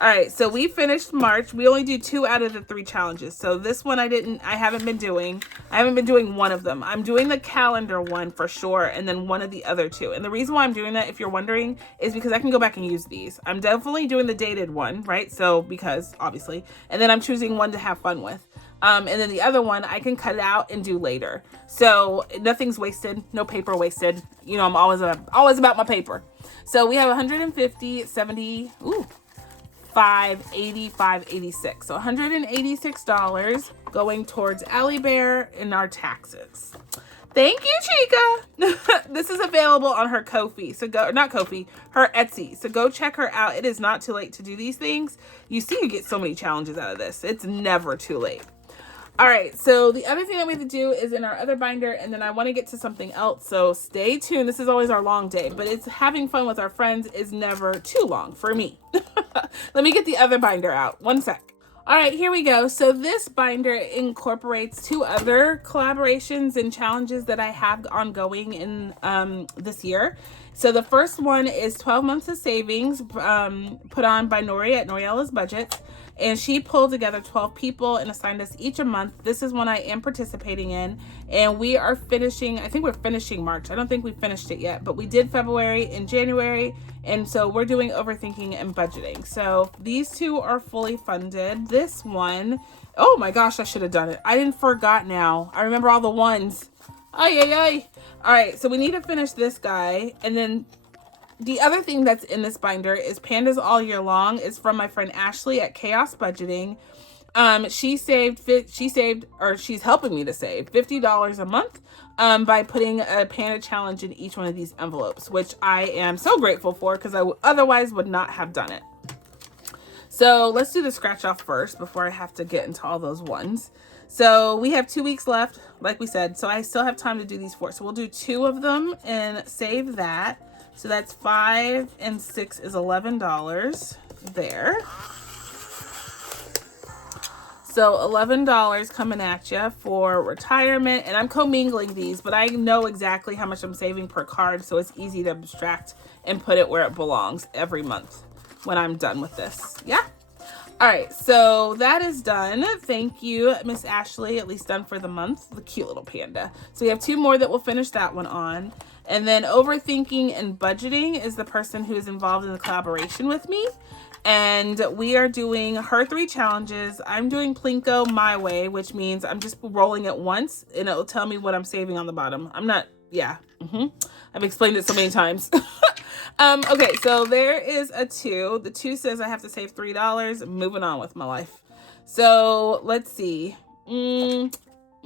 All right, so we finished March. We only do 2 out of the 3 challenges. So this one I haven't been doing. I haven't been doing one of them. I'm doing the calendar one for sure, and then one of the other 2. And the reason why I'm doing that, if you're wondering, is because I can go back and use these. I'm definitely doing the dated one, right? So because obviously, and then I'm choosing one to have fun with. And then the other one, I can cut it out and do later. So nothing's wasted, no paper wasted. You know, I'm always about my paper. So we have 150, 70, ooh, 580, 586. So $186 going towards Allie Bear in our taxes. Thank you, Chica. This is available on her Ko-fi. So go, not Ko-fi, her Etsy. So go check her out. It is not too late to do these things. You see, you get so many challenges out of this. It's never too late. All right, so the other thing that we have to do is in our other binder, and then I want to get to something else, so stay tuned. This is always our long day, but it's having fun with our friends is never too long for me. Let me get the other binder out. One sec. All right, here we go. So this binder incorporates 2 other collaborations and challenges that I have ongoing in this year. So the first one is 12 months of savings, put on by Nori at Noriella's Budgets. And she pulled together 12 people and assigned us each a month. This is one I am participating in. And we are finishing, I think we're finishing March. I don't think we finished it yet, but we did February and January. And so we're doing overthinking and budgeting. So these 2 are fully funded. This one, oh my gosh, I should have done it. I didn't forgot now. I remember all the ones. Ay, ay, ay. All right, so we need to finish this guy. And then the other thing that's in this binder is Pandas All Year Long. It's from my friend Ashley at Chaos Budgeting. She's helping me to save $50 a month by putting a Panda challenge in each one of these envelopes, which I am so grateful for because I otherwise would not have done it. So let's do the scratch off first before I have to get into all those ones. So we have 2 weeks left, like we said, so I still have time to do these 4. So we'll do 2 of them and save that. So that's 5 and 6 is $11 there. So $11 coming at you for retirement. And I'm commingling these, but I know exactly how much I'm saving per card. So it's easy to abstract and put it where it belongs every month when I'm done with this. Yeah. All right. So that is done. Thank you, Miss Ashley, at least done for the month. The cute little panda. So we have 2 more that we'll finish that one on. And then overthinking and budgeting is the person who is involved in the collaboration with me. And we are doing her 3 challenges. I'm doing Plinko my way, which means I'm just rolling it once and it'll tell me what I'm saving on the bottom. I'm not, yeah. I've explained it so many times. Okay, so there is a 2. The 2 says I have to save $3. Moving on with my life. So let's see.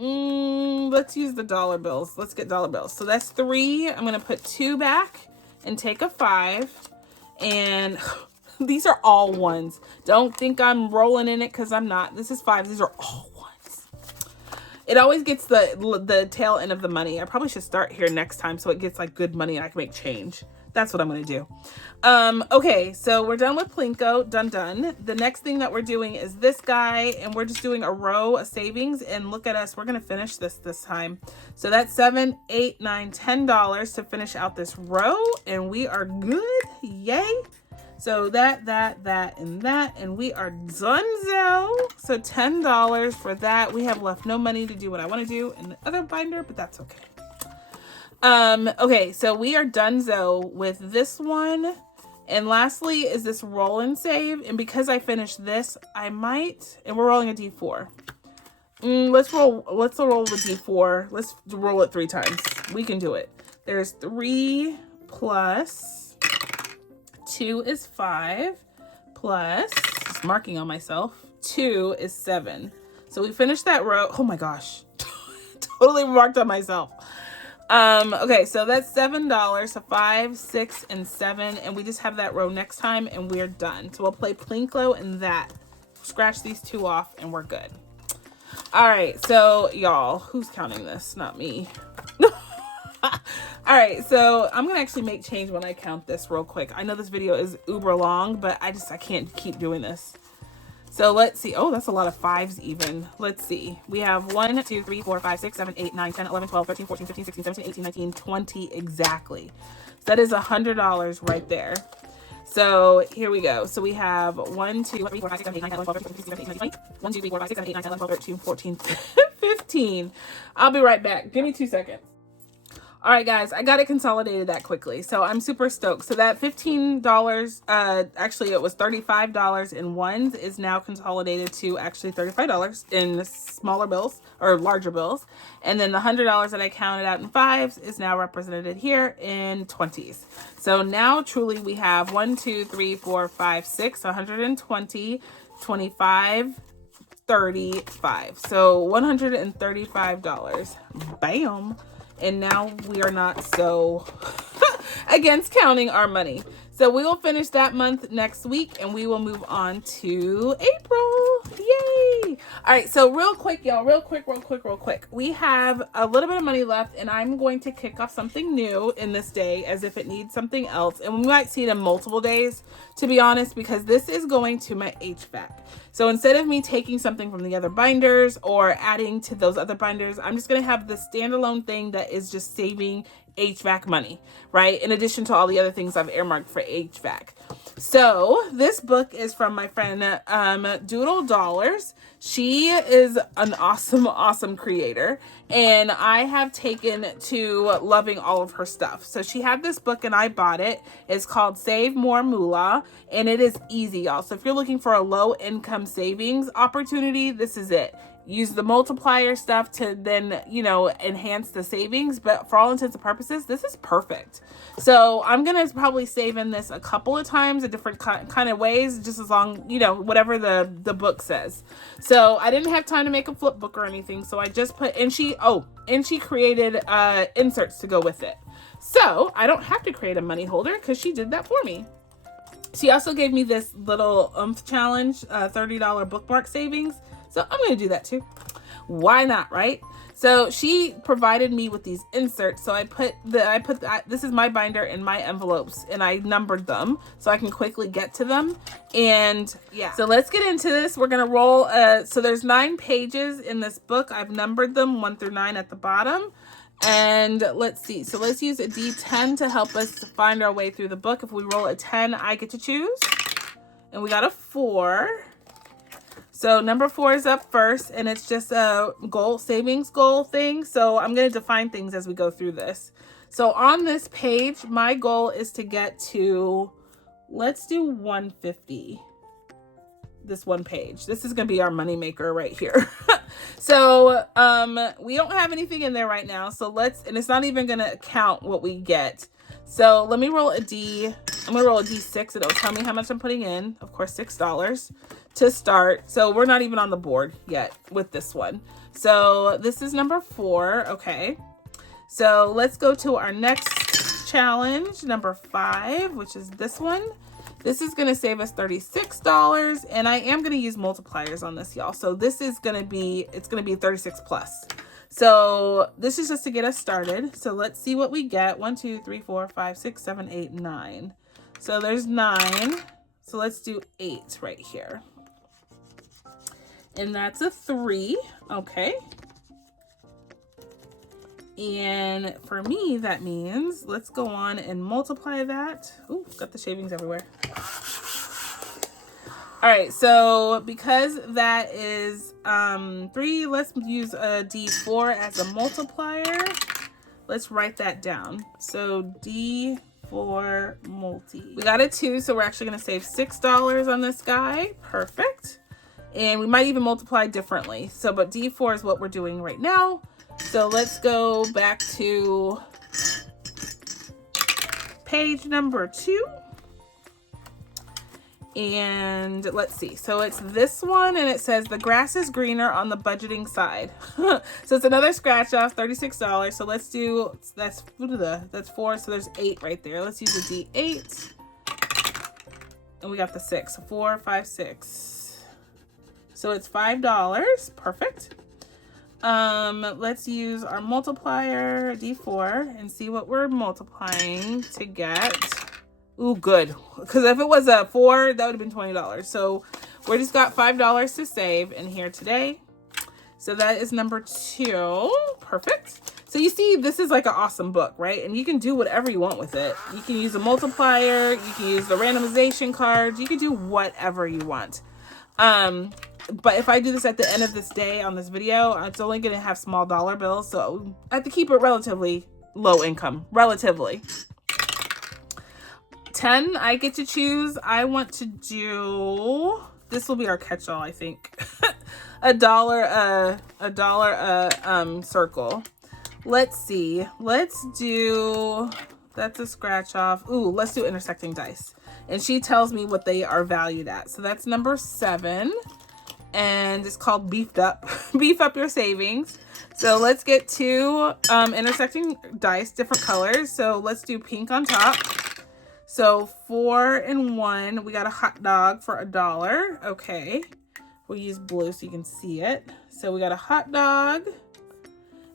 Let's use the dollar bills. Let's get dollar bills. So that's 3. I'm gonna put 2 back and take a 5. And these are all ones. Don't think I'm rolling in it because I'm not. This is 5. These are all ones. It always gets the tail end of the money. I probably should start here next time so it gets like good money and I can make change. That's what I'm going to do. Okay, so we're done with Plinko. Done. The next thing that we're doing is this guy, and we're just doing a row of savings. And look at us. We're going to finish this time. So that's $7, $8, $9, $10 to finish out this row, and we are good. Yay. So that, and that, and we are donezo. So $10 for that. We have left no money to do what I want to do in the other binder, but that's okay. Okay, so we are donezo with this one. And lastly is this roll and save. And because I finished this, I might, and we're rolling a D4. Let's roll the D4. Let's roll it 3 times. We can do it. There's 3 plus 2 is 5 plus, just marking on myself, 2 is 7. So we finished that row. Oh my gosh. Totally marked on myself. Okay, so that's $7. So 5, 6, and 7, and we just have that row next time, and we're done. So we'll play Plinko and that. Scratch these 2 off, and we're good. All right, so y'all, who's counting this? Not me. All right, so I'm gonna actually make change when I count this real quick. I know this video is uber long, but I can't keep doing this. So let's see. Oh, that's a lot of 5s even. Let's see. We have 1, 2, 3, 4, 5, 6, 7, 8, 9, 10, 11, 12, 13, 14, 15, 16, 17, 18, 19, 20 exactly. So that is $100 right there. So here we go. So we have 1, 2, 3, 4, 5, 6, 7, 8, 9, 10, 11, 12, 13, 14, 15, 16, 17, 18, 20. 1, 2, 3, 4, 5, 6, 7, 8, 9, 10, 11, 12, 13, 14, 15. I'll be right back. Give me 2 seconds. All right, guys, I got it consolidated that quickly, so I'm super stoked. So that $15, actually it was $35 in ones, is now consolidated to actually $35 in smaller bills or larger bills. And then the $100 that I counted out in 5s is now represented here in 20s. So now truly we have 1, 2, 3, 4, 5, 6, 120, 25, 35. So $135. Bam. And now we are not so against counting our money. So we will finish that month next week, and we will move on to April. Yay! All right, so real quick, y'all, real quick. We have a little bit of money left, and I'm going to kick off something new in this day as if it needs something else. And we might see it in multiple days, to be honest, because this is going to my HVAC. So instead of me taking something from the other binders or adding to those other binders, I'm just going to have this standalone thing that is just saving HVAC money, right? In addition to all the other things I've earmarked for HVAC. So this book is from my friend Doodle Dollars. She is an awesome creator, and I have taken to loving all of her stuff. So she had this book and I bought it. It's called Save More Moolah, and it is easy, y'all. So if you're looking for a low income savings opportunity, this is it. Use the multiplier stuff to then, you know, enhance the savings. But for all intents and purposes, this is perfect. So I'm going to probably save in this a couple of times in different kind of ways, just as long, you know, whatever the book says. So I didn't have time to make a flip book or anything. So I just put, and she created inserts to go with it. So I don't have to create a money holder because she did that for me. She also gave me this little challenge, $30 bookmark savings. So I'm going to do that too. Why not, right? So she provided me with these inserts. So this is my binder in my envelopes, and I numbered them so I can quickly get to them. And yeah, so let's get into this. We're going to roll. So there's 9 pages in this book. I've numbered them 1 through 9 at the bottom. And let's see. So let's use a D10 to help us find our way through the book. If we roll a 10, I get to choose. And we got a 4. So number 4 is up first, and it's just a savings goal thing. So I'm going to define things as we go through this. So on this page, my goal is to get to, let's do 150. This one page. This is going to be our money maker right here. So we don't have anything in there right now. So and it's not even going to count what we get. So let me roll a D. I'm going to roll a D6. It'll tell me how much I'm putting in. Of course, $6 to start. So we're not even on the board yet with this one. So this is number 4. Okay. So let's go to our next challenge, number 5, which is this one. This is going to save us $36, and I am going to use multipliers on this, y'all. So this is going to be, it's going to be 36 plus. So this is just to get us started. So let's see what we get. 1, 2, 3, 4, 5, 6, 7, 8, 9. So there's 9. So let's do 8 right here. And that's a 3. Okay. And for me, that means let's go on and multiply that. Ooh, got the shavings everywhere. All right, so because that is 3, let's use a D4 as a multiplier. Let's write that down. So D4 multi. We got a 2, so we're actually going to save $6 on this guy. Perfect. And we might even multiply differently. So, but D4 is what we're doing right now. So let's go back to page number 2. And let's see. So it's this one, and it says the grass is greener on the budgeting side. So it's another scratch off, $36. So let's do, that's 4. So there's 8 right there. Let's use a D8. And we got the 6. So 4, 5, 6. So it's $5. Perfect. Let's use our multiplier, D4, and see what we're multiplying to get. Ooh, good. Because if it was a 4, that would have been $20. So we just got $5 to save in here today. So that is number 2. Perfect. So you see, this is like an awesome book, right? And you can do whatever you want with it. You can use a multiplier. You can use the randomization cards. You can do whatever you want. But if I do this at the end of this day on this video, it's only going to have small dollar bills. So I have to keep it relatively low income, relatively. 10, I get to choose. I want to do, this will be our catch-all, I think. a dollar circle. Let's see. Let's do, that's a scratch off. Ooh, let's do intersecting dice. And she tells me what they are valued at. So that's number 7. And it's called Beefed Up. Beef Up Your Savings. So let's get 2 intersecting dice, different colors. So let's do pink on top. So 4 and 1. We got a hot dog for $1. Okay. We'll use blue so you can see it. So we got a hot dog.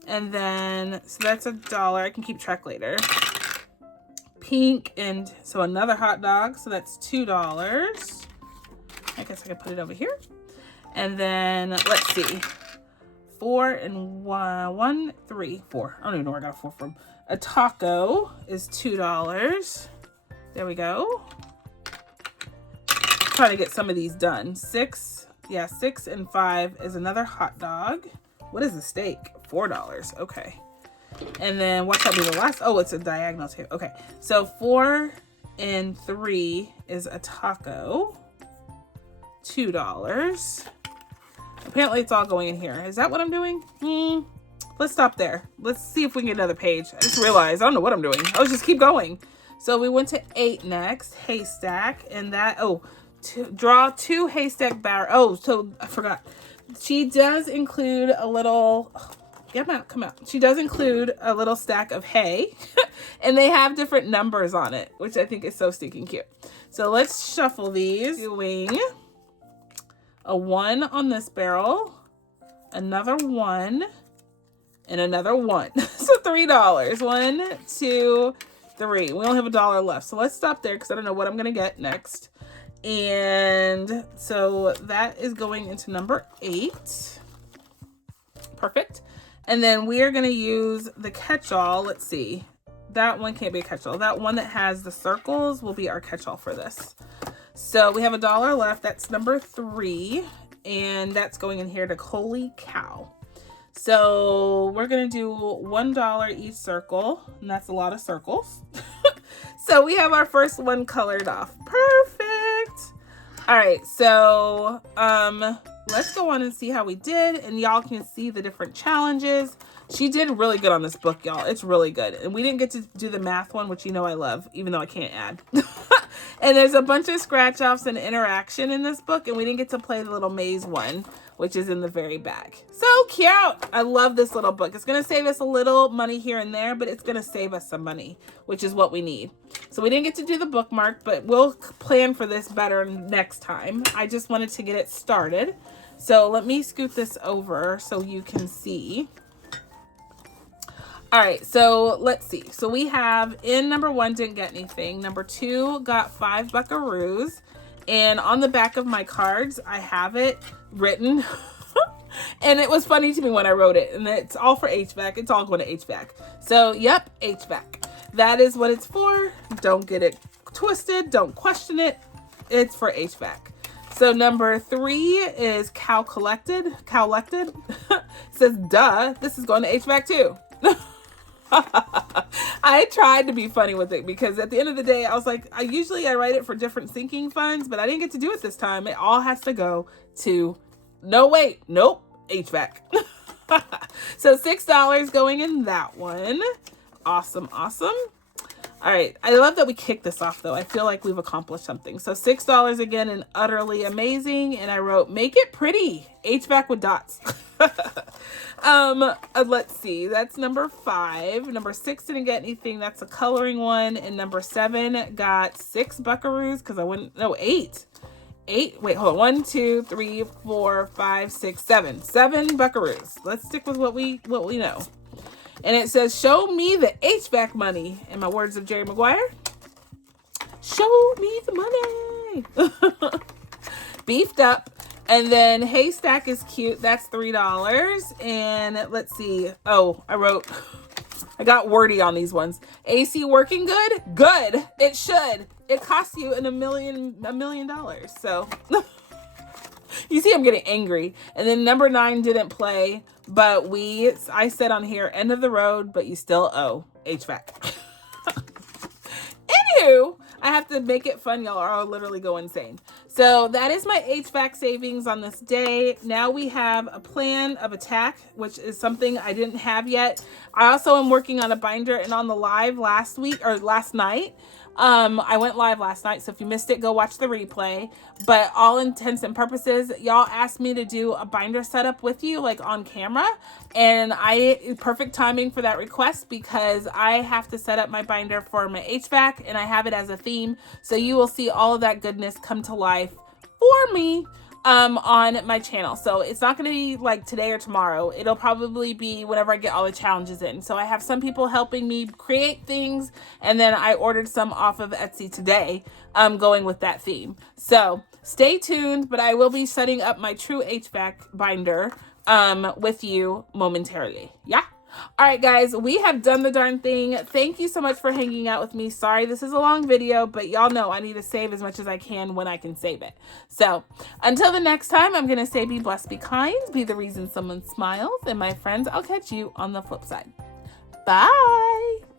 And then, so that's $1. I can keep track later. Pink, and so another hot dog. So that's $2. I guess I can put it over here. And then, let's see. 4 and 1, 3, 4. I don't even know where I got a 4 from. A taco is $2. There we go. Trying to get some of these done. 6, yeah, 6 and 5 is another hot dog. What is the steak? $4. Okay. And then watch that be the last. Oh, it's a diagonal tape. Okay. So 4 and 3 is a taco. $2. Apparently it's all going in here. Is that what I'm doing? Let's stop there. Let's see if we can get another page. I just realized I don't know what I'm doing. Let's just keep going. So we went to 8 next. Haystack. And that, draw 2 haystack barrels. Oh, so I forgot. She does include a little, come out. She does include a little stack of hay. And they have different numbers on it, which I think is so stinking cute. So let's shuffle these. Doing a 1 on this barrel, another 1, and another 1. So $3. 1, 2, 3. We only have $1 left. So let's stop there because I don't know what I'm going to get next. And so that is going into number 8. Perfect. And then we are going to use the catch-all. Let's see. That one can't be a catch-all. That one that has the circles will be our catch-all for this. So we have $1 left. That's number 3. And that's going in here to Holy Cow. So we're going to do $1 each circle. And that's a lot of circles. So we have our first one colored off. Perfect. All right, so let's go on and see how we did, and y'all can see the different challenges. She did really good on this book, y'all. It's really good. And we didn't get to do the math one, which you know I love, even though I can't add. And there's a bunch of scratch offs and interaction in this book, and we didn't get to play the little maze one, which is in the very back. So cute. I love this little book. It's going to save us a little money here and there, but it's going to save us some money, which is what we need. So we didn't get to do the bookmark, but we'll plan for this better next time. I just wanted to get it started. So let me scoot this over so you can see. All right, so let's see. So we have in number 1 didn't get anything. Number 2 got 5 buckaroos. And on the back of my cards, I have it written. And it was funny to me when I wrote it. And it's all for HVAC. It's all going to HVAC. So, yep, HVAC. That is what it's for. Don't get it twisted. Don't question it. It's for HVAC. So number 3 is cow collected. Cowlected. Says, duh, this is going to HVAC too. I tried to be funny with it because at the end of the day, I was like, I write it for different sinking funds, but I didn't get to do it this time. It all has to go to, HVAC. So $6 going in that one. Awesome. All right. I love that we kicked this off though. I feel like we've accomplished something. So $6 again and utterly amazing. And I wrote, make it pretty. HVAC with dots. Let's see. That's number 5. Number 6 didn't get anything. That's a coloring one. And number 7 got 6 buckaroos because 8. 8. Wait, hold on. 1, 2, 3, 4, 5, 6, 7. 7 buckaroos. Let's stick with what we know. And it says, show me the HVAC money. In my words of Jerry Maguire, show me the money. Beefed up. And then haystack is cute. That's $3. And let's see. Oh, I got wordy on these ones. AC working good? Good. It should. It costs you $1 million. So you see, I'm getting angry. And then number 9 didn't play, but I said on here, end of the road, but you still owe HVAC. Anywho, I have to make it fun, y'all, or I'll literally go insane. So that is my HVAC savings on this day. Now we have a plan of attack, which is something I didn't have yet. I also am working on a binder, and on the live last night, I went live last night, so if you missed it, go watch the replay. But all intents and purposes, y'all asked me to do a binder setup with you, like on camera, and perfect timing for that request because I have to set up my binder for my HVAC, and I have it as a theme, so you will see all of that goodness come to life for me on my channel. So it's not going to be like today or tomorrow. It'll probably be whenever I get all the challenges in. So I have some people helping me create things, and then I ordered some off of Etsy today, going with that theme. So stay tuned, but I will be setting up my true HVAC binder with you momentarily. Yeah. All right, guys, we have done the darn thing. Thank you so much for hanging out with me. Sorry, this is a long video, but y'all know I need to save as much as I can when I can save it. So until the next time, I'm going to say be blessed, be kind, be the reason someone smiles. And my friends, I'll catch you on the flip side. Bye.